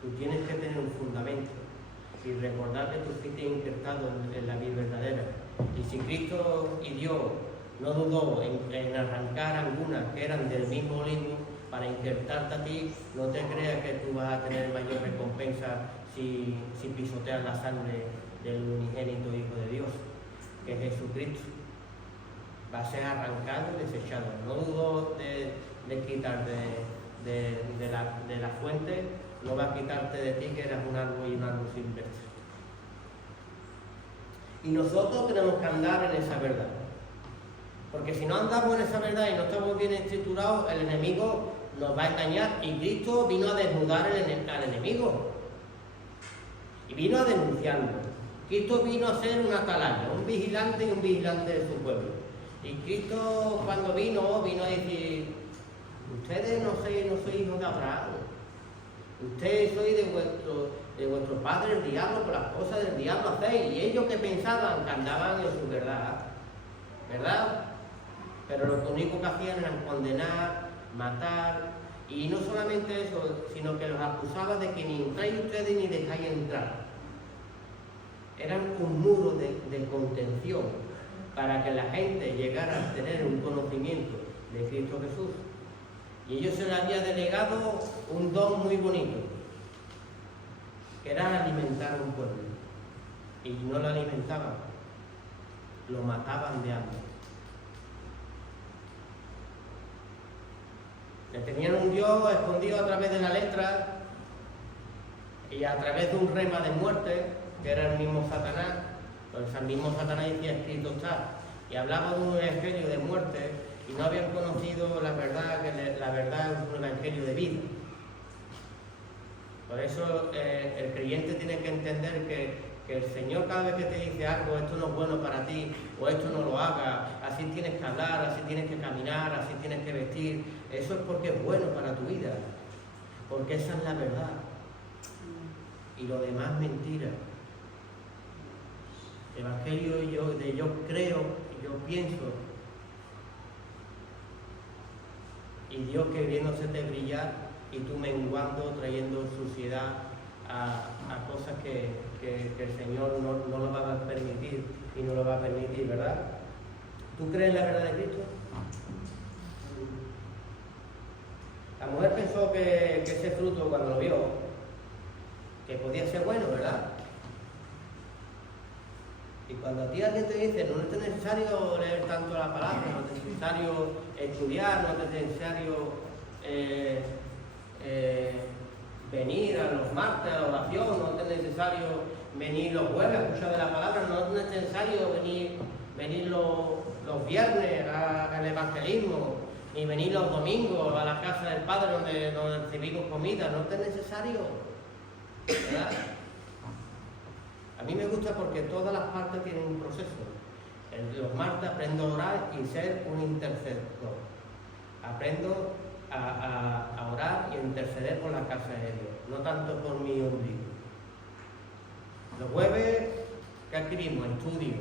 Tú tienes que tener un fundamento y recordar que tú fuiste injertado en la vida verdadera. Y si Cristo y Dios no dudó en arrancar algunas que eran del mismo libro para injertarte a ti, no te creas que tú vas a tener mayor recompensa si pisoteas la sangre del unigénito Hijo de Dios, que es Jesucristo. Va a ser arrancado y desechado. No dudó de quitar de la fuente, no va a quitarte de ti que eras un árbol y un árbol silvestre. Y nosotros tenemos que andar en esa verdad. Porque si no andamos en esa verdad y no estamos bien estructurados, el enemigo nos va a engañar. Y Cristo vino a desnudar al enemigo. Y vino a denunciarlo. Cristo vino a ser un atalaya, un vigilante y un vigilante de su pueblo. Y Cristo cuando vino a decir, ustedes no sois hijos de Abraham. Ustedes sois de vuestro padre el diablo, por las cosas del diablo hacéis. Y ellos que pensaban que andaban en su verdad, ¿verdad? Pero lo único que hacían era condenar, matar, y no solamente eso, sino que los acusaba de que ni entráis ustedes ni dejáis entrar. Eran un muro de contención para que la gente llegara a tener un conocimiento de Cristo Jesús. Y ellos se les había delegado un don muy bonito, que era alimentar a un pueblo. Y no lo alimentaban, lo mataban de hambre. Le tenían un Dios escondido a través de la letra y a través de un rema de muerte, que era el mismo Satanás. Pues el mismo Satanás decía, escrito está, y hablaba de un evangelio de muerte y no habían conocido la verdad, que la verdad es un evangelio de vida. Por eso el creyente tiene que entender que el Señor cada vez que te dice algo, esto no es bueno para ti, o esto no lo hagas, así tienes que hablar, así tienes que caminar, así tienes que vestir, eso es porque es bueno para tu vida, porque esa es la verdad. Y lo demás mentira. Evangelio yo creo, yo pienso, y Dios queriéndose brillar y tú menguando, trayendo suciedad a cosas que el Señor no lo va a permitir y no lo va a permitir, ¿verdad? ¿Tú crees en la verdad de Cristo? La mujer pensó que ese fruto, cuando lo vio, que podía ser bueno, ¿verdad? Y cuando a ti alguien te dice, no es necesario leer tanto la palabra, no es necesario estudiar, no es necesario venir a los martes a la oración, no es necesario venir los jueves a escuchar de la palabra, no es necesario venir los viernes al evangelismo, ni venir los domingos a la casa del Padre donde recibimos comida, no es necesario, ¿verdad? A mí me gusta porque todas las partes tienen un proceso. Los martes aprendo a orar y ser un intercesor. Aprendo a orar y a interceder por la casa de Dios, no tanto por mi ombligo. Los jueves, ¿qué adquirimos? Estudio.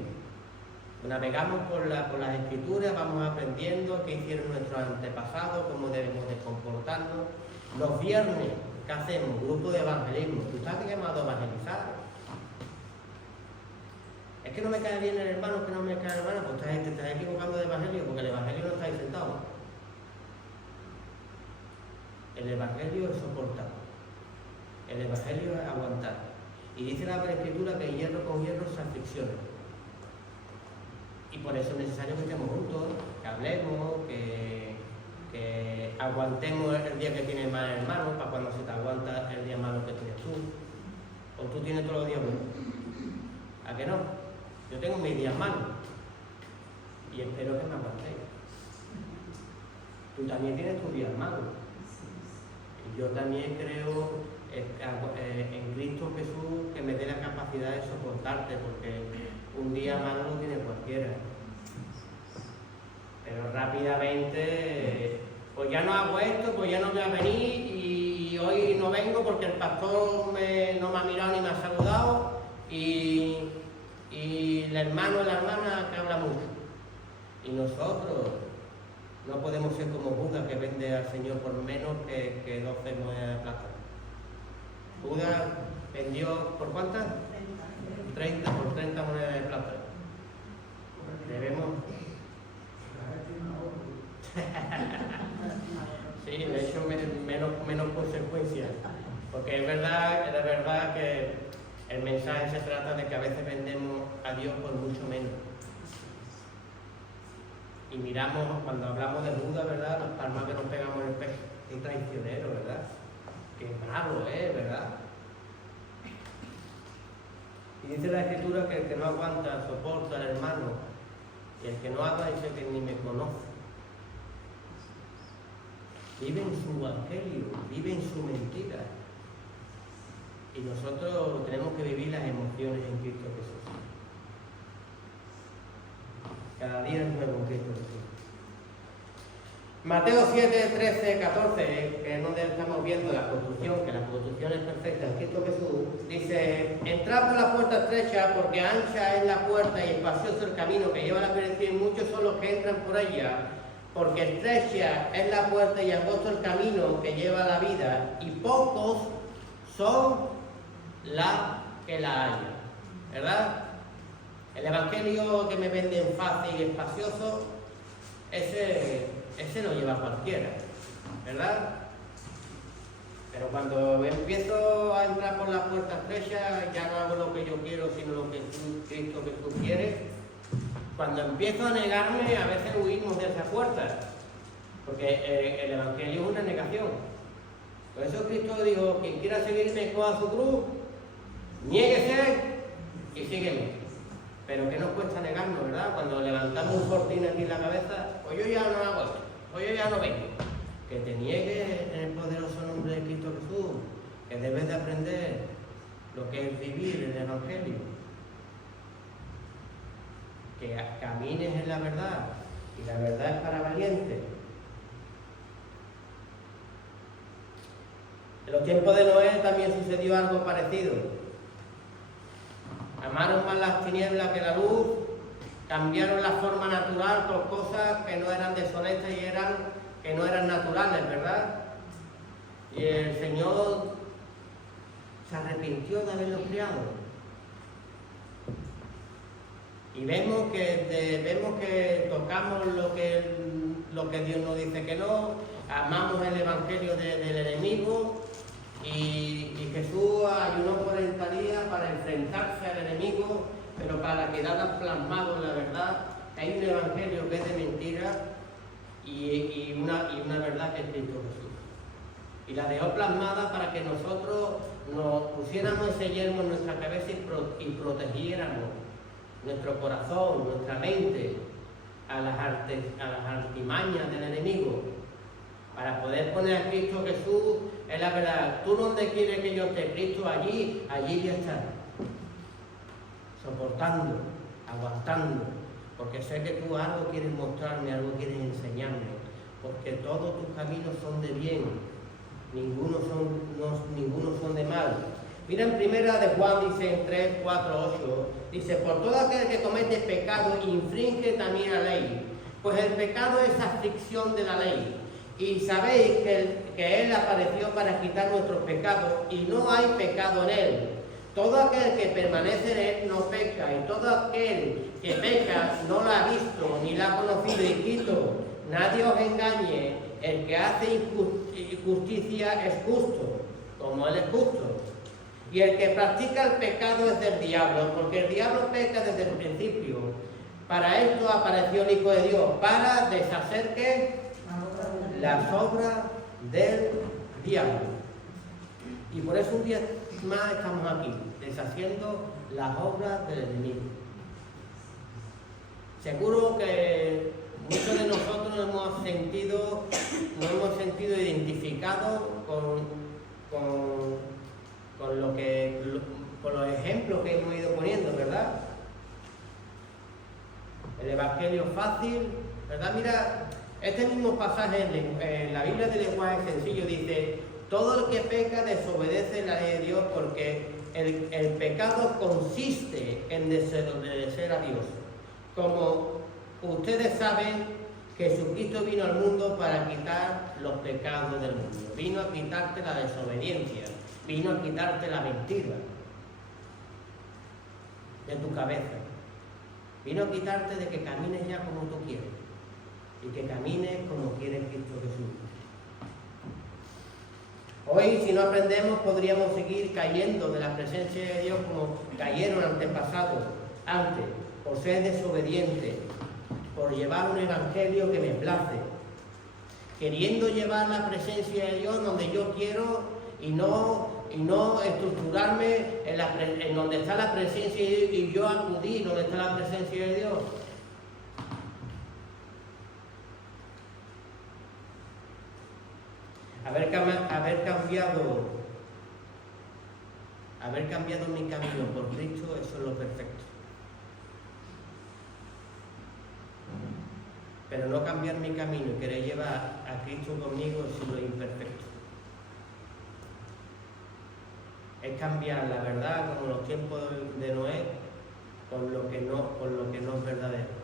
Navegamos por las escrituras, vamos aprendiendo qué hicieron nuestros antepasados, cómo debemos de comportarnos. Los viernes, ¿qué hacemos? Grupo de evangelismo. ¿Tú estás llamado a evangelizar? Es que no me cae bien el hermano, que no me cae el hermano, pues te estás equivocando de evangelio, porque el evangelio no está ahí sentado. El evangelio es soportar. El evangelio es aguantar. Y dice la Escritura que hierro con hierro se aflicciona. Y por eso es necesario que estemos juntos, que hablemos, que aguantemos el día que tienes mal hermano, para cuando se te aguanta el día malo que tienes tú. O tú tienes todos los días buenos. ¿A que no? Yo tengo mis días malos y espero que me aguantéis. Tú también tienes tus días malos. Y yo también creo en Cristo Jesús que me dé la capacidad de soportarte, porque un día malo lo tiene cualquiera. Pero rápidamente, pues ya no hago esto, pues ya no voy a venir y hoy no vengo porque el pastor no me ha mirado ni me ha saludado y el hermano o la hermana que habla mucho. Y nosotros no podemos ser como Judas, que vende al Señor por menos que 12 monedas de plata. Judas vendió, ¿por cuántas? 30 por 30 monedas de plata. Debemos... Sí, de hecho menos consecuencias. Porque es verdad que el mensaje se trata de que a veces vendemos a Dios por mucho menos. Y miramos, cuando hablamos de Judas, ¿verdad? Las palmas que nos pegamos en el pecho. Qué traicionero, ¿verdad? Qué malo es, ¿verdad? Y dice la Escritura que el que no aguanta, soporta al hermano. Y el que no habla dice que ni me conoce. Vive en su evangelio, vive en su mentira. Y nosotros tenemos que vivir las emociones en Cristo Jesús. Cada día es nuevo en Cristo Jesús. Mateo 7, 13, 14, que es donde estamos viendo la construcción, que la construcción es perfecta en Cristo Jesús, dice: entrad por la puerta estrecha, porque ancha es la puerta y espacioso el camino que lleva a la perdición, y muchos son los que entran por ella. Porque estrecha es la puerta y angosto el camino que lleva a la vida, y pocos son la que la haya, ¿verdad? El evangelio que me venden fácil y espacioso, ese lo lleva cualquiera, ¿verdad? Pero cuando empiezo a entrar por la puerta estrecha, ya no hago lo que yo quiero, sino lo que Cristo Jesús quiere. Cuando empiezo a negarme, a veces huimos de esa puerta, porque el evangelio es una negación. Por eso Cristo dijo: quien quiera seguirme, coja su cruz, niéguese y sígueme. Pero ¿qué nos cuesta negarnos, verdad? Cuando levantamos un fortín aquí en la cabeza, pues yo ya no hago esto, pues yo ya no vengo. Que te niegues en el poderoso nombre de Cristo Jesús, que debes de aprender lo que es vivir el evangelio. Que camines en la verdad, y la verdad es para valientes. En los tiempos de Noé también sucedió algo parecido. amaron más las tinieblas que la luz, cambiaron la forma natural por cosas que no eran deshonestas y que no eran naturales, ¿verdad? Y el Señor se arrepintió de haberlos criado. Y vemos que tocamos lo que Dios nos dice que no, amamos el evangelio del enemigo, y Jesús ayunó 40 días para enfrentarse al enemigo, pero para quedar plasmado en la verdad que hay un evangelio que es de mentira y una verdad que es Cristo Jesús. Y la dejó plasmada para que nosotros nos pusiéramos ese yelmo en nuestra cabeza y protegiéramos nuestro corazón, nuestra mente a las artimañas del enemigo, para poder poner a Cristo Jesús en la verdad. Tú donde quieres que yo esté, Cristo allí voy a estar, soportando, aguantando, porque sé que tú algo quieres mostrarme, algo quieres enseñarme, porque todos tus caminos son de bien, ninguno son de mal. Mira en primera de Juan, dice en 3, 4, 8, dice: por todo aquel que comete pecado infringe también la ley, pues el pecado es aflicción de la ley. Y sabéis que Él apareció para quitar nuestros pecados, y no hay pecado en Él. Todo aquel que permanece en Él no peca, y todo aquel que peca no la ha visto ni la ha conocido. Y quito, nadie os engañe, el que hace injusticia es justo, como Él es justo. Y el que practica el pecado es del diablo, porque el diablo peca desde el principio. Para esto apareció el Hijo de Dios, para deshacer ¿qué? Las obras del diablo. Y por eso un día más estamos aquí, deshaciendo las obras del enemigo. Seguro que muchos de nosotros nos hemos sentido identificados con los ejemplos que hemos ido poniendo, ¿verdad? El evangelio fácil, ¿verdad? Mira, este mismo pasaje en la Biblia de lenguaje sencillo dice: todo el que peca desobedece la ley de Dios, porque el pecado consiste en desobedecer a Dios. Como ustedes saben, Jesucristo vino al mundo para quitar los pecados del mundo. Vino a quitarte la desobediencia, vino a quitarte la mentira de tu cabeza. Vino a quitarte de que camines ya como tú quieres y que camines como quiere Cristo Jesús. Hoy, si no aprendemos, podríamos seguir cayendo de la presencia de Dios como cayeron antepasados antes, por ser desobedientes, por llevar un evangelio que me place, queriendo llevar la presencia de Dios donde yo quiero y no estructurarme en donde está la presencia de Dios y yo acudir donde está la presencia de Dios. Haber cambiado mi camino por Cristo, eso es lo perfecto. Pero no cambiar mi camino y querer llevar a Cristo conmigo, eso es lo imperfecto. Es cambiar la verdad, como los tiempos de Noé, por lo que no es verdadero.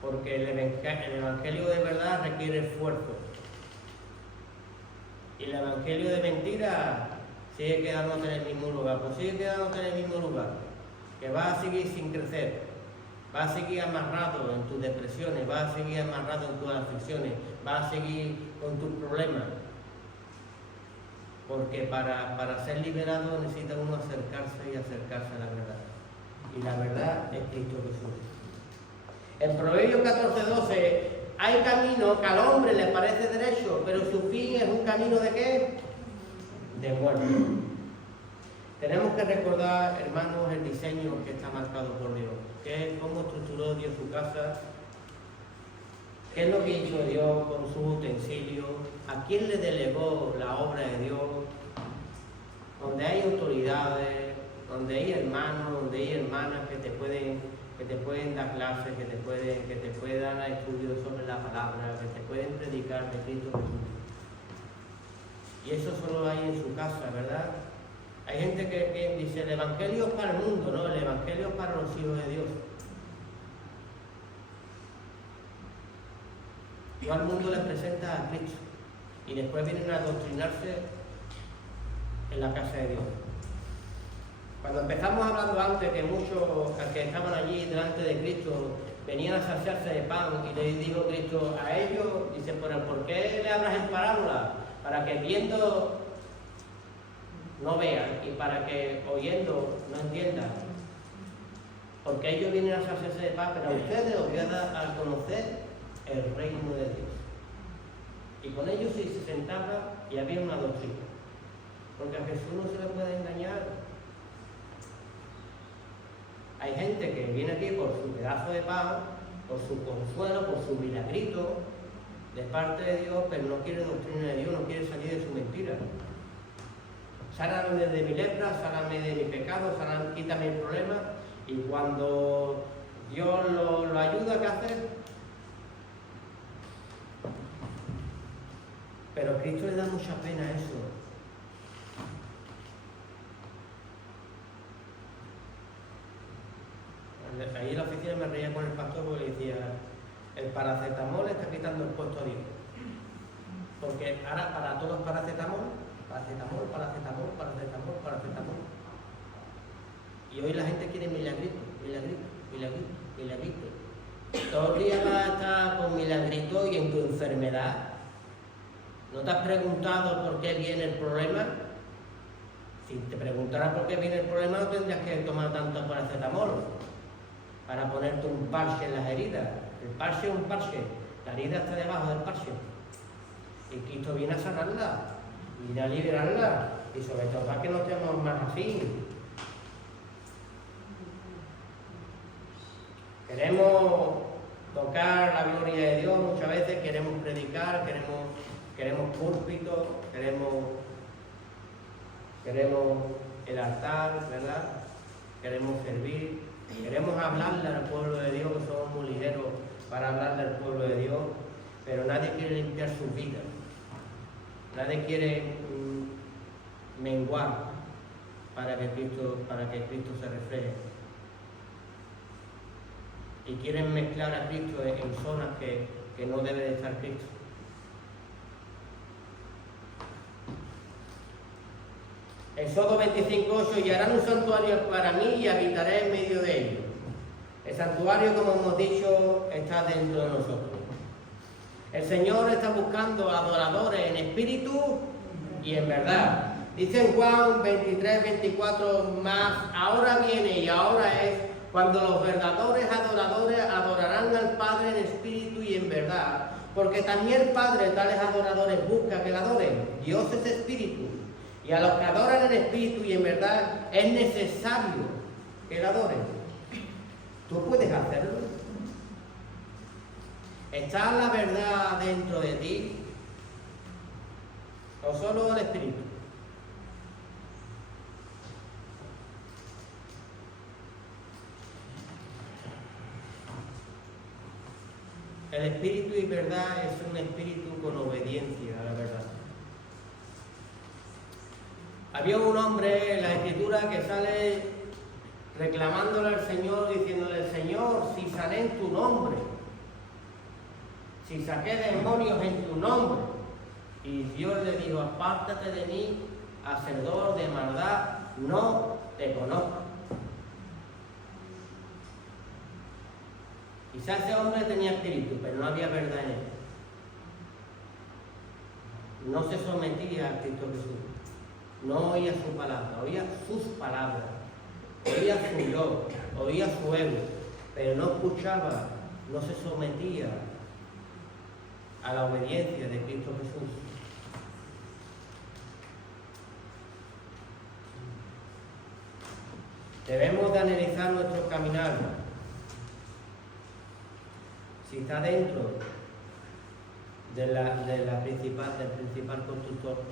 Porque el evangelio de verdad requiere esfuerzo. Y el evangelio de mentira sigue quedándote en el mismo lugar. Pues sigue quedándote en el mismo lugar. Que vas a seguir sin crecer. Vas a seguir amarrado en tus depresiones. Vas a seguir amarrado en tus aflicciones. Vas a seguir con tus problemas. Porque para ser liberado necesita uno acercarse a la verdad. Y la verdad es Cristo Jesús. En Proverbios 14:12, hay camino que al hombre le parece derecho, pero su fin es un camino ¿de qué? De muerte. Tenemos que recordar, hermanos, el diseño que está marcado por Dios. Cómo estructuró Dios su casa, qué es lo que hizo Dios con sus utensilios, a quién le delegó la obra de Dios, donde hay autoridades, donde hay hermanos, donde hay hermanas que te pueden dar clases, que te pueden dar estudios sobre la palabra, que te pueden predicar de Cristo Jesús. Y eso solo hay en su casa, ¿verdad? Hay gente que dice, el Evangelio es para el mundo, no, el Evangelio es para los hijos de Dios. Dios al mundo le presenta a Cristo y después vienen a adoctrinarse en la casa de Dios. Cuando empezamos hablando antes que muchos que estaban allí delante de Cristo venían a saciarse de pan y le dijo Cristo a ellos, dice, pero ¿por qué le hablas en parábola? Para que viendo no vean y para que oyendo no entiendan. Porque ellos vienen a saciarse de pan, pero a ustedes os voy a dar a conocer el reino de Dios. Y con ellos sí se sentaba y había una doctrina. Porque a Jesús no se le puede engañar. Hay gente que viene aquí por su pedazo de pan, por su consuelo, por su milagrito de parte de Dios, pero no quiere doctrina de Dios, no quiere salir de su mentira. Sáname de mi lepra, sáname de mi pecado, quítame el problema. Y cuando Dios lo ayuda, ¿qué hace? Pero a Cristo le da mucha pena eso. Ahí en la oficina me reía con el pastor porque le decía, el paracetamol le está quitando el puesto a Dios. Porque ahora para todos paracetamol. Y hoy la gente quiere milagrito. Todo el día vas a estar con milagrito y en tu enfermedad. ¿No te has preguntado por qué viene el problema? Si te preguntaras por qué viene el problema, no tendrías que tomar tanto paracetamol para ponerte un parche en las heridas. El parche es un parche, la herida está debajo del parche. Y Cristo viene a sanarla, viene a liberarla, y sobre todo para que no estemos más así. Queremos tocar la gloria de Dios muchas veces, queremos predicar, queremos púlpito, queremos el altar, ¿verdad? Queremos servir, queremos hablarle al pueblo de Dios, que somos muy ligeros para hablarle al pueblo de Dios, pero nadie quiere limpiar sus vidas, nadie quiere menguar para que Cristo se refleje. Y quieren mezclar a Cristo en zonas que no debe de estar Cristo. Éxodo 25:8, y harán un santuario para mí y habitaré en medio de ellos. El santuario, como hemos dicho, está dentro de nosotros. El Señor está buscando adoradores en espíritu y en verdad. Dice en Juan 23:24, más ahora viene y ahora es cuando los verdaderos adoradores adorarán al Padre en espíritu y en verdad. Porque también el Padre tales adoradores busca que le adoren. Dios es espíritu. Y a los que adoran en espíritu y en verdad es necesario que le adoren. ¿Tú puedes hacerlo? ¿Está la verdad dentro de ti? ¿O solo el espíritu? El espíritu y verdad es un espíritu con obediencia a la verdad. Había un hombre en la Escritura que sale reclamándole al Señor, diciéndole, Señor, si sané en tu nombre, si saqué demonios en tu nombre. Y Dios le dijo, apártate de mí, hacedor de maldad, no te conozco. Quizás ese hombre tenía espíritu, pero no había verdad en él. No se sometía a Cristo Jesús. No oía su palabra, oía sus palabras. Oía su yo, oía su ego, pero no escuchaba, no se sometía a la obediencia de Cristo Jesús. Debemos de analizar nuestro caminar. Si está dentro del principal constructor.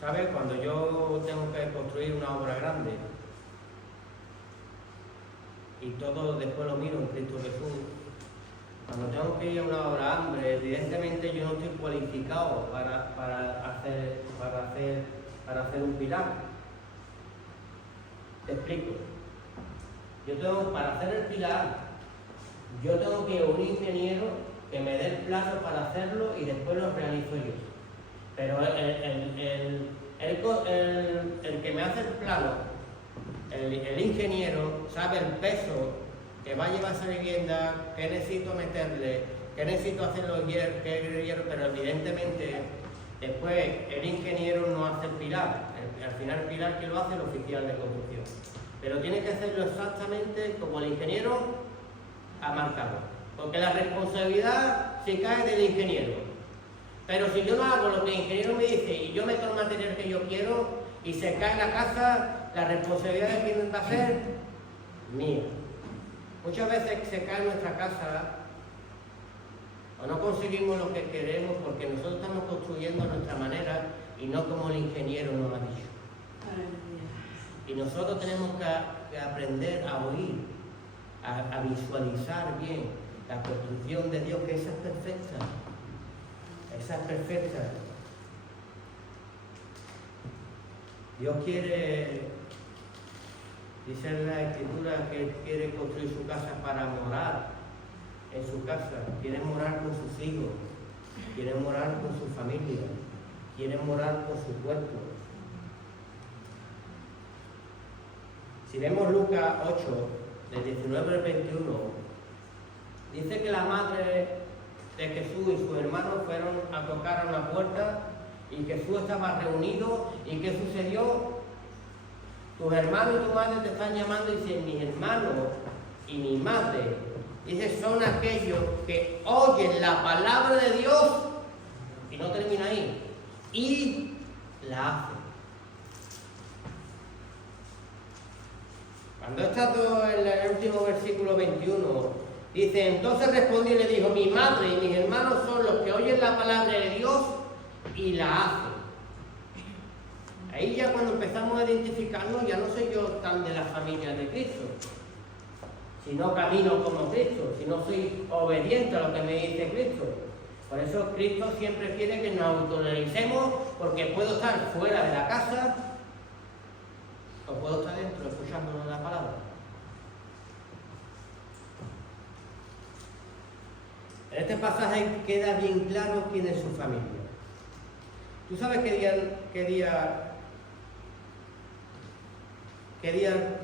¿Sabes? Cuando yo tengo que construir una obra grande y todo después lo miro en Cristo Jesús, Cuando tengo que ir a una obra hambre, evidentemente yo no estoy cualificado para hacer un pilar. Te explico. Para hacer el pilar, yo tengo que ir a un ingeniero que me dé el plano para hacerlo y después lo realizo yo. Pero el que me hace el plano, el ingeniero, sabe el peso que va a llevar esa vivienda, qué necesito meterle, qué necesito hacerlo hierro, pero evidentemente después el ingeniero no hace el pilar. Al final el pilar que lo hace el oficial de construcción. Pero tiene que hacerlo exactamente como el ingeniero ha marcado. Porque la responsabilidad se cae del ingeniero. Pero si yo no hago lo que el ingeniero me dice y yo meto el material que yo quiero y se cae la casa, la responsabilidad de quién va a ser mía. Muchas veces se cae nuestra casa o no conseguimos lo que queremos porque nosotros estamos construyendo a nuestra manera y no como el ingeniero nos ha dicho. Y nosotros tenemos que aprender a oír, a visualizar bien la construcción de Dios, que esa es perfecta. Esa es perfecta. Dios quiere, dice en la Escritura, que Él quiere construir su casa para morar en su casa. Quiere morar con sus hijos, quiere morar con su familia, quiere morar con su cuerpo. Si vemos Lucas 8, del 19 al 21, dice que la madre de Jesús y sus hermanos fueron a tocar a una puerta y Jesús estaba reunido. ¿Y qué sucedió? Tus hermanos y tu madre te están llamando y dicen, mis hermanos y mi madre, dice, son aquellos que oyen la palabra de Dios, y no termina ahí, y la hacen. Cuando está todo en el último versículo 21, dice, entonces respondió y le dijo, mi madre y mis hermanos son los que oyen la palabra de Dios y la hacen. Ahí ya cuando empezamos a identificarnos, ya no soy yo tan de la familia de Cristo, si no camino como Cristo, si no soy obediente a lo que me dice Cristo. Por eso Cristo siempre quiere que nos autoanalicemos, porque puedo estar fuera de la casa o puedo estar dentro escuchándonos la palabra. En este pasaje queda bien claro quién es su familia. ¿Tú sabes qué día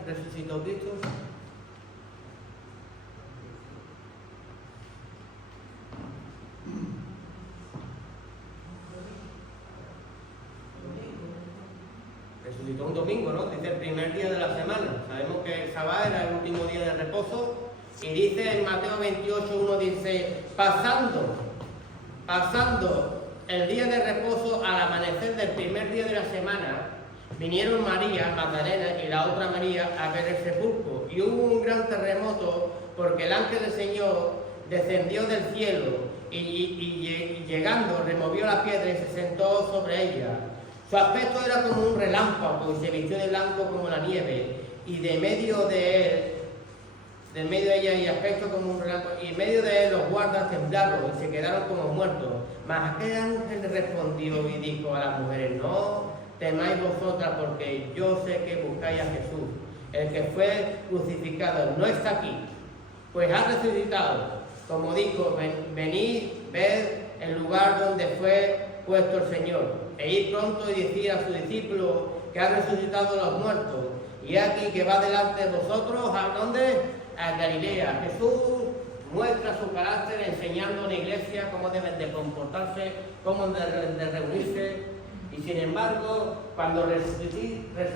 resucitó Cristo? Resucitó un domingo, ¿no? Dice el primer día de la semana. Sabemos que el sábado era el último día de reposo. Y dice en Mateo 28:1, dice, pasando el día de reposo al amanecer del primer día de la semana, vinieron María Magdalena y la otra María a ver el sepulcro. Y hubo un gran terremoto porque el ángel del Señor descendió del cielo y llegando removió la piedra y se sentó sobre ella. Su aspecto era como un relámpago y se vistió de blanco como la nieve, y de medio de ella y aspecto como un relámpago, y en medio de él los guardas temblaron y se quedaron como muertos. Mas aquel ángel le respondió y dijo a las mujeres, no temáis vosotras, porque yo sé que buscáis a Jesús, el que fue crucificado, no está aquí, pues ha resucitado. Como dijo, venid, ved el lugar donde fue puesto el Señor, e id pronto y decid a sus discípulos que ha resucitado a los muertos, y aquí que va delante de vosotros, ¿a dónde? A Galilea. Jesús muestra su carácter enseñando en la iglesia cómo deben de comportarse, cómo deben de reunirse, y sin embargo, cuando resucita el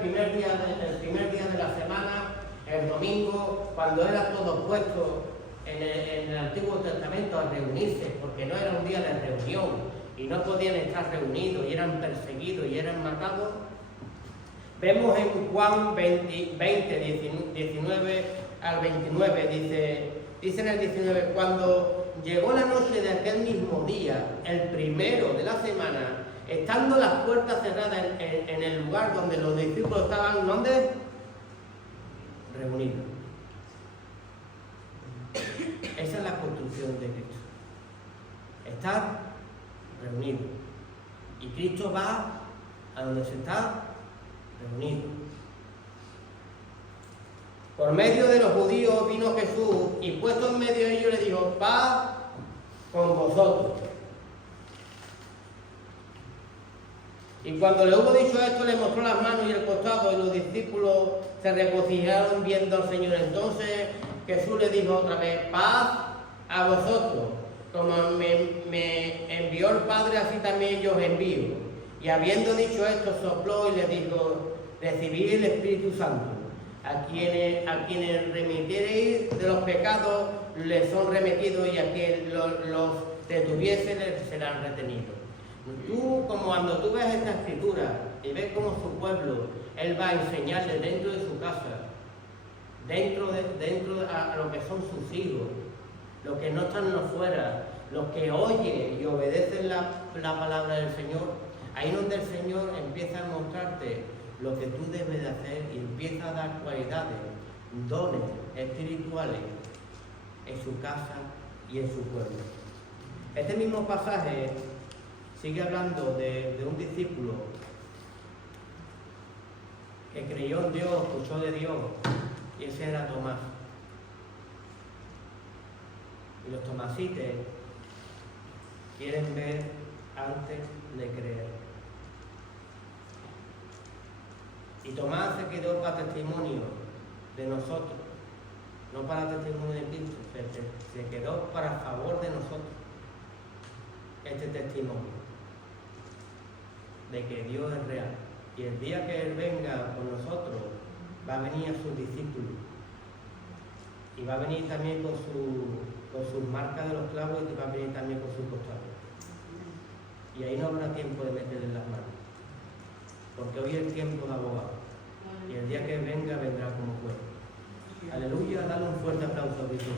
primer día de la semana, el domingo, cuando era todo puesto en el Antiguo Testamento a reunirse, porque no era un día de reunión, y no podían estar reunidos, y eran perseguidos, y eran matados. Vemos en Juan 20, 19 al 29, dice en el 19, cuando llegó la noche de aquel mismo día, el primero de la semana, estando las puertas cerradas en el lugar donde los discípulos estaban, ¿dónde? Reunidos. Esa es la construcción de Cristo. Estar reunidos. Y Cristo va a donde se está reunido. Por medio de los judíos vino Jesús y puesto en medio de ellos le dijo: paz con vosotros. Y cuando le hubo dicho esto, le mostró las manos y el costado, y los discípulos se regocijaron viendo al Señor. Entonces Jesús le dijo otra vez: paz a vosotros. Como me envió el Padre, así también yo os envío. Y habiendo dicho esto, sopló y le dijo: recibid el Espíritu Santo. A quienes remitiereis de los pecados les son remitidos, y a quienes los detuviese les serán retenidos. Tú, como cuando tú ves esta escritura y ves cómo su pueblo, Él va a enseñarle dentro de su casa, dentro a lo que son sus hijos, los que no están afuera, los que oyen y obedecen la palabra del Señor, ahí donde el Señor empieza a mostrarte lo que tú debes de hacer y empieza a dar cualidades, dones espirituales en su casa y en su pueblo. Este mismo pasaje sigue hablando de un discípulo que creyó en Dios, escuchó de Dios, y ese era Tomás. Y los tomasites quieren ver antes de creer. Y Tomás se quedó para testimonio de nosotros, no para testimonio de Cristo, se quedó para favor de nosotros. Este testimonio de que Dios es real. Y el día que Él venga con nosotros, va a venir a sus discípulos. Y va a venir también con sus marcas de los clavos, y va a venir también con sus costados. Y ahí no habrá tiempo de meterle las manos. Porque hoy es tiempo de abogado. Y el día que Él venga, vendrá como puede. Aleluya, dale un fuerte aplauso a Cristo.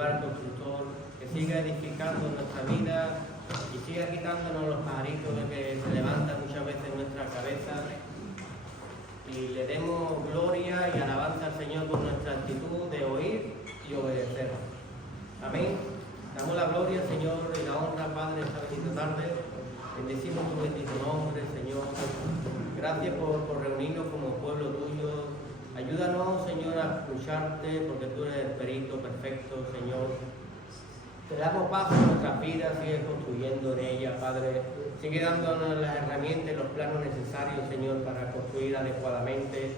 Al constructor, que siga edificando nuestra vida y siga quitándonos los pajaritos que se levantan muchas veces en nuestra cabeza, y le demos gloria y alabanza al Señor por nuestra actitud de oír y obedecer. Amén. Damos la gloria al Señor y la honra, Padre, esta bendita tarde. Bendecimos tu bendito nombre, Señor. Gracias por reunirnos como pueblo tuyo. Ayúdanos, Señor, a escucharte, porque tú eres el perito perfecto, Señor. Te damos paso en nuestras vidas, sigue construyendo en ellas, Padre. Sigue dándonos las herramientas y los planos necesarios, Señor, para construir adecuadamente,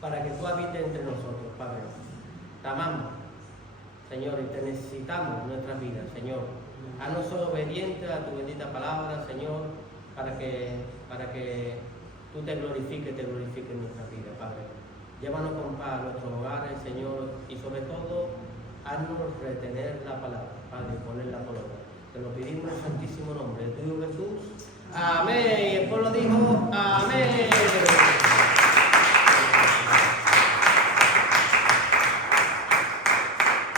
para que tú habites entre nosotros, Padre. Te amamos, Señor, y te necesitamos en nuestras vidas, Señor. Haznos obedientes a tu bendita palabra, Señor, para que tú te glorifiques en nuestras vidas, Padre. Llévanos con paz a nuestros hogares, Señor, y sobre todo, haznos retener la palabra, Padre, y ponerla por obra. Te lo pedimos en el santísimo nombre de tu Hijo Jesús. Amén.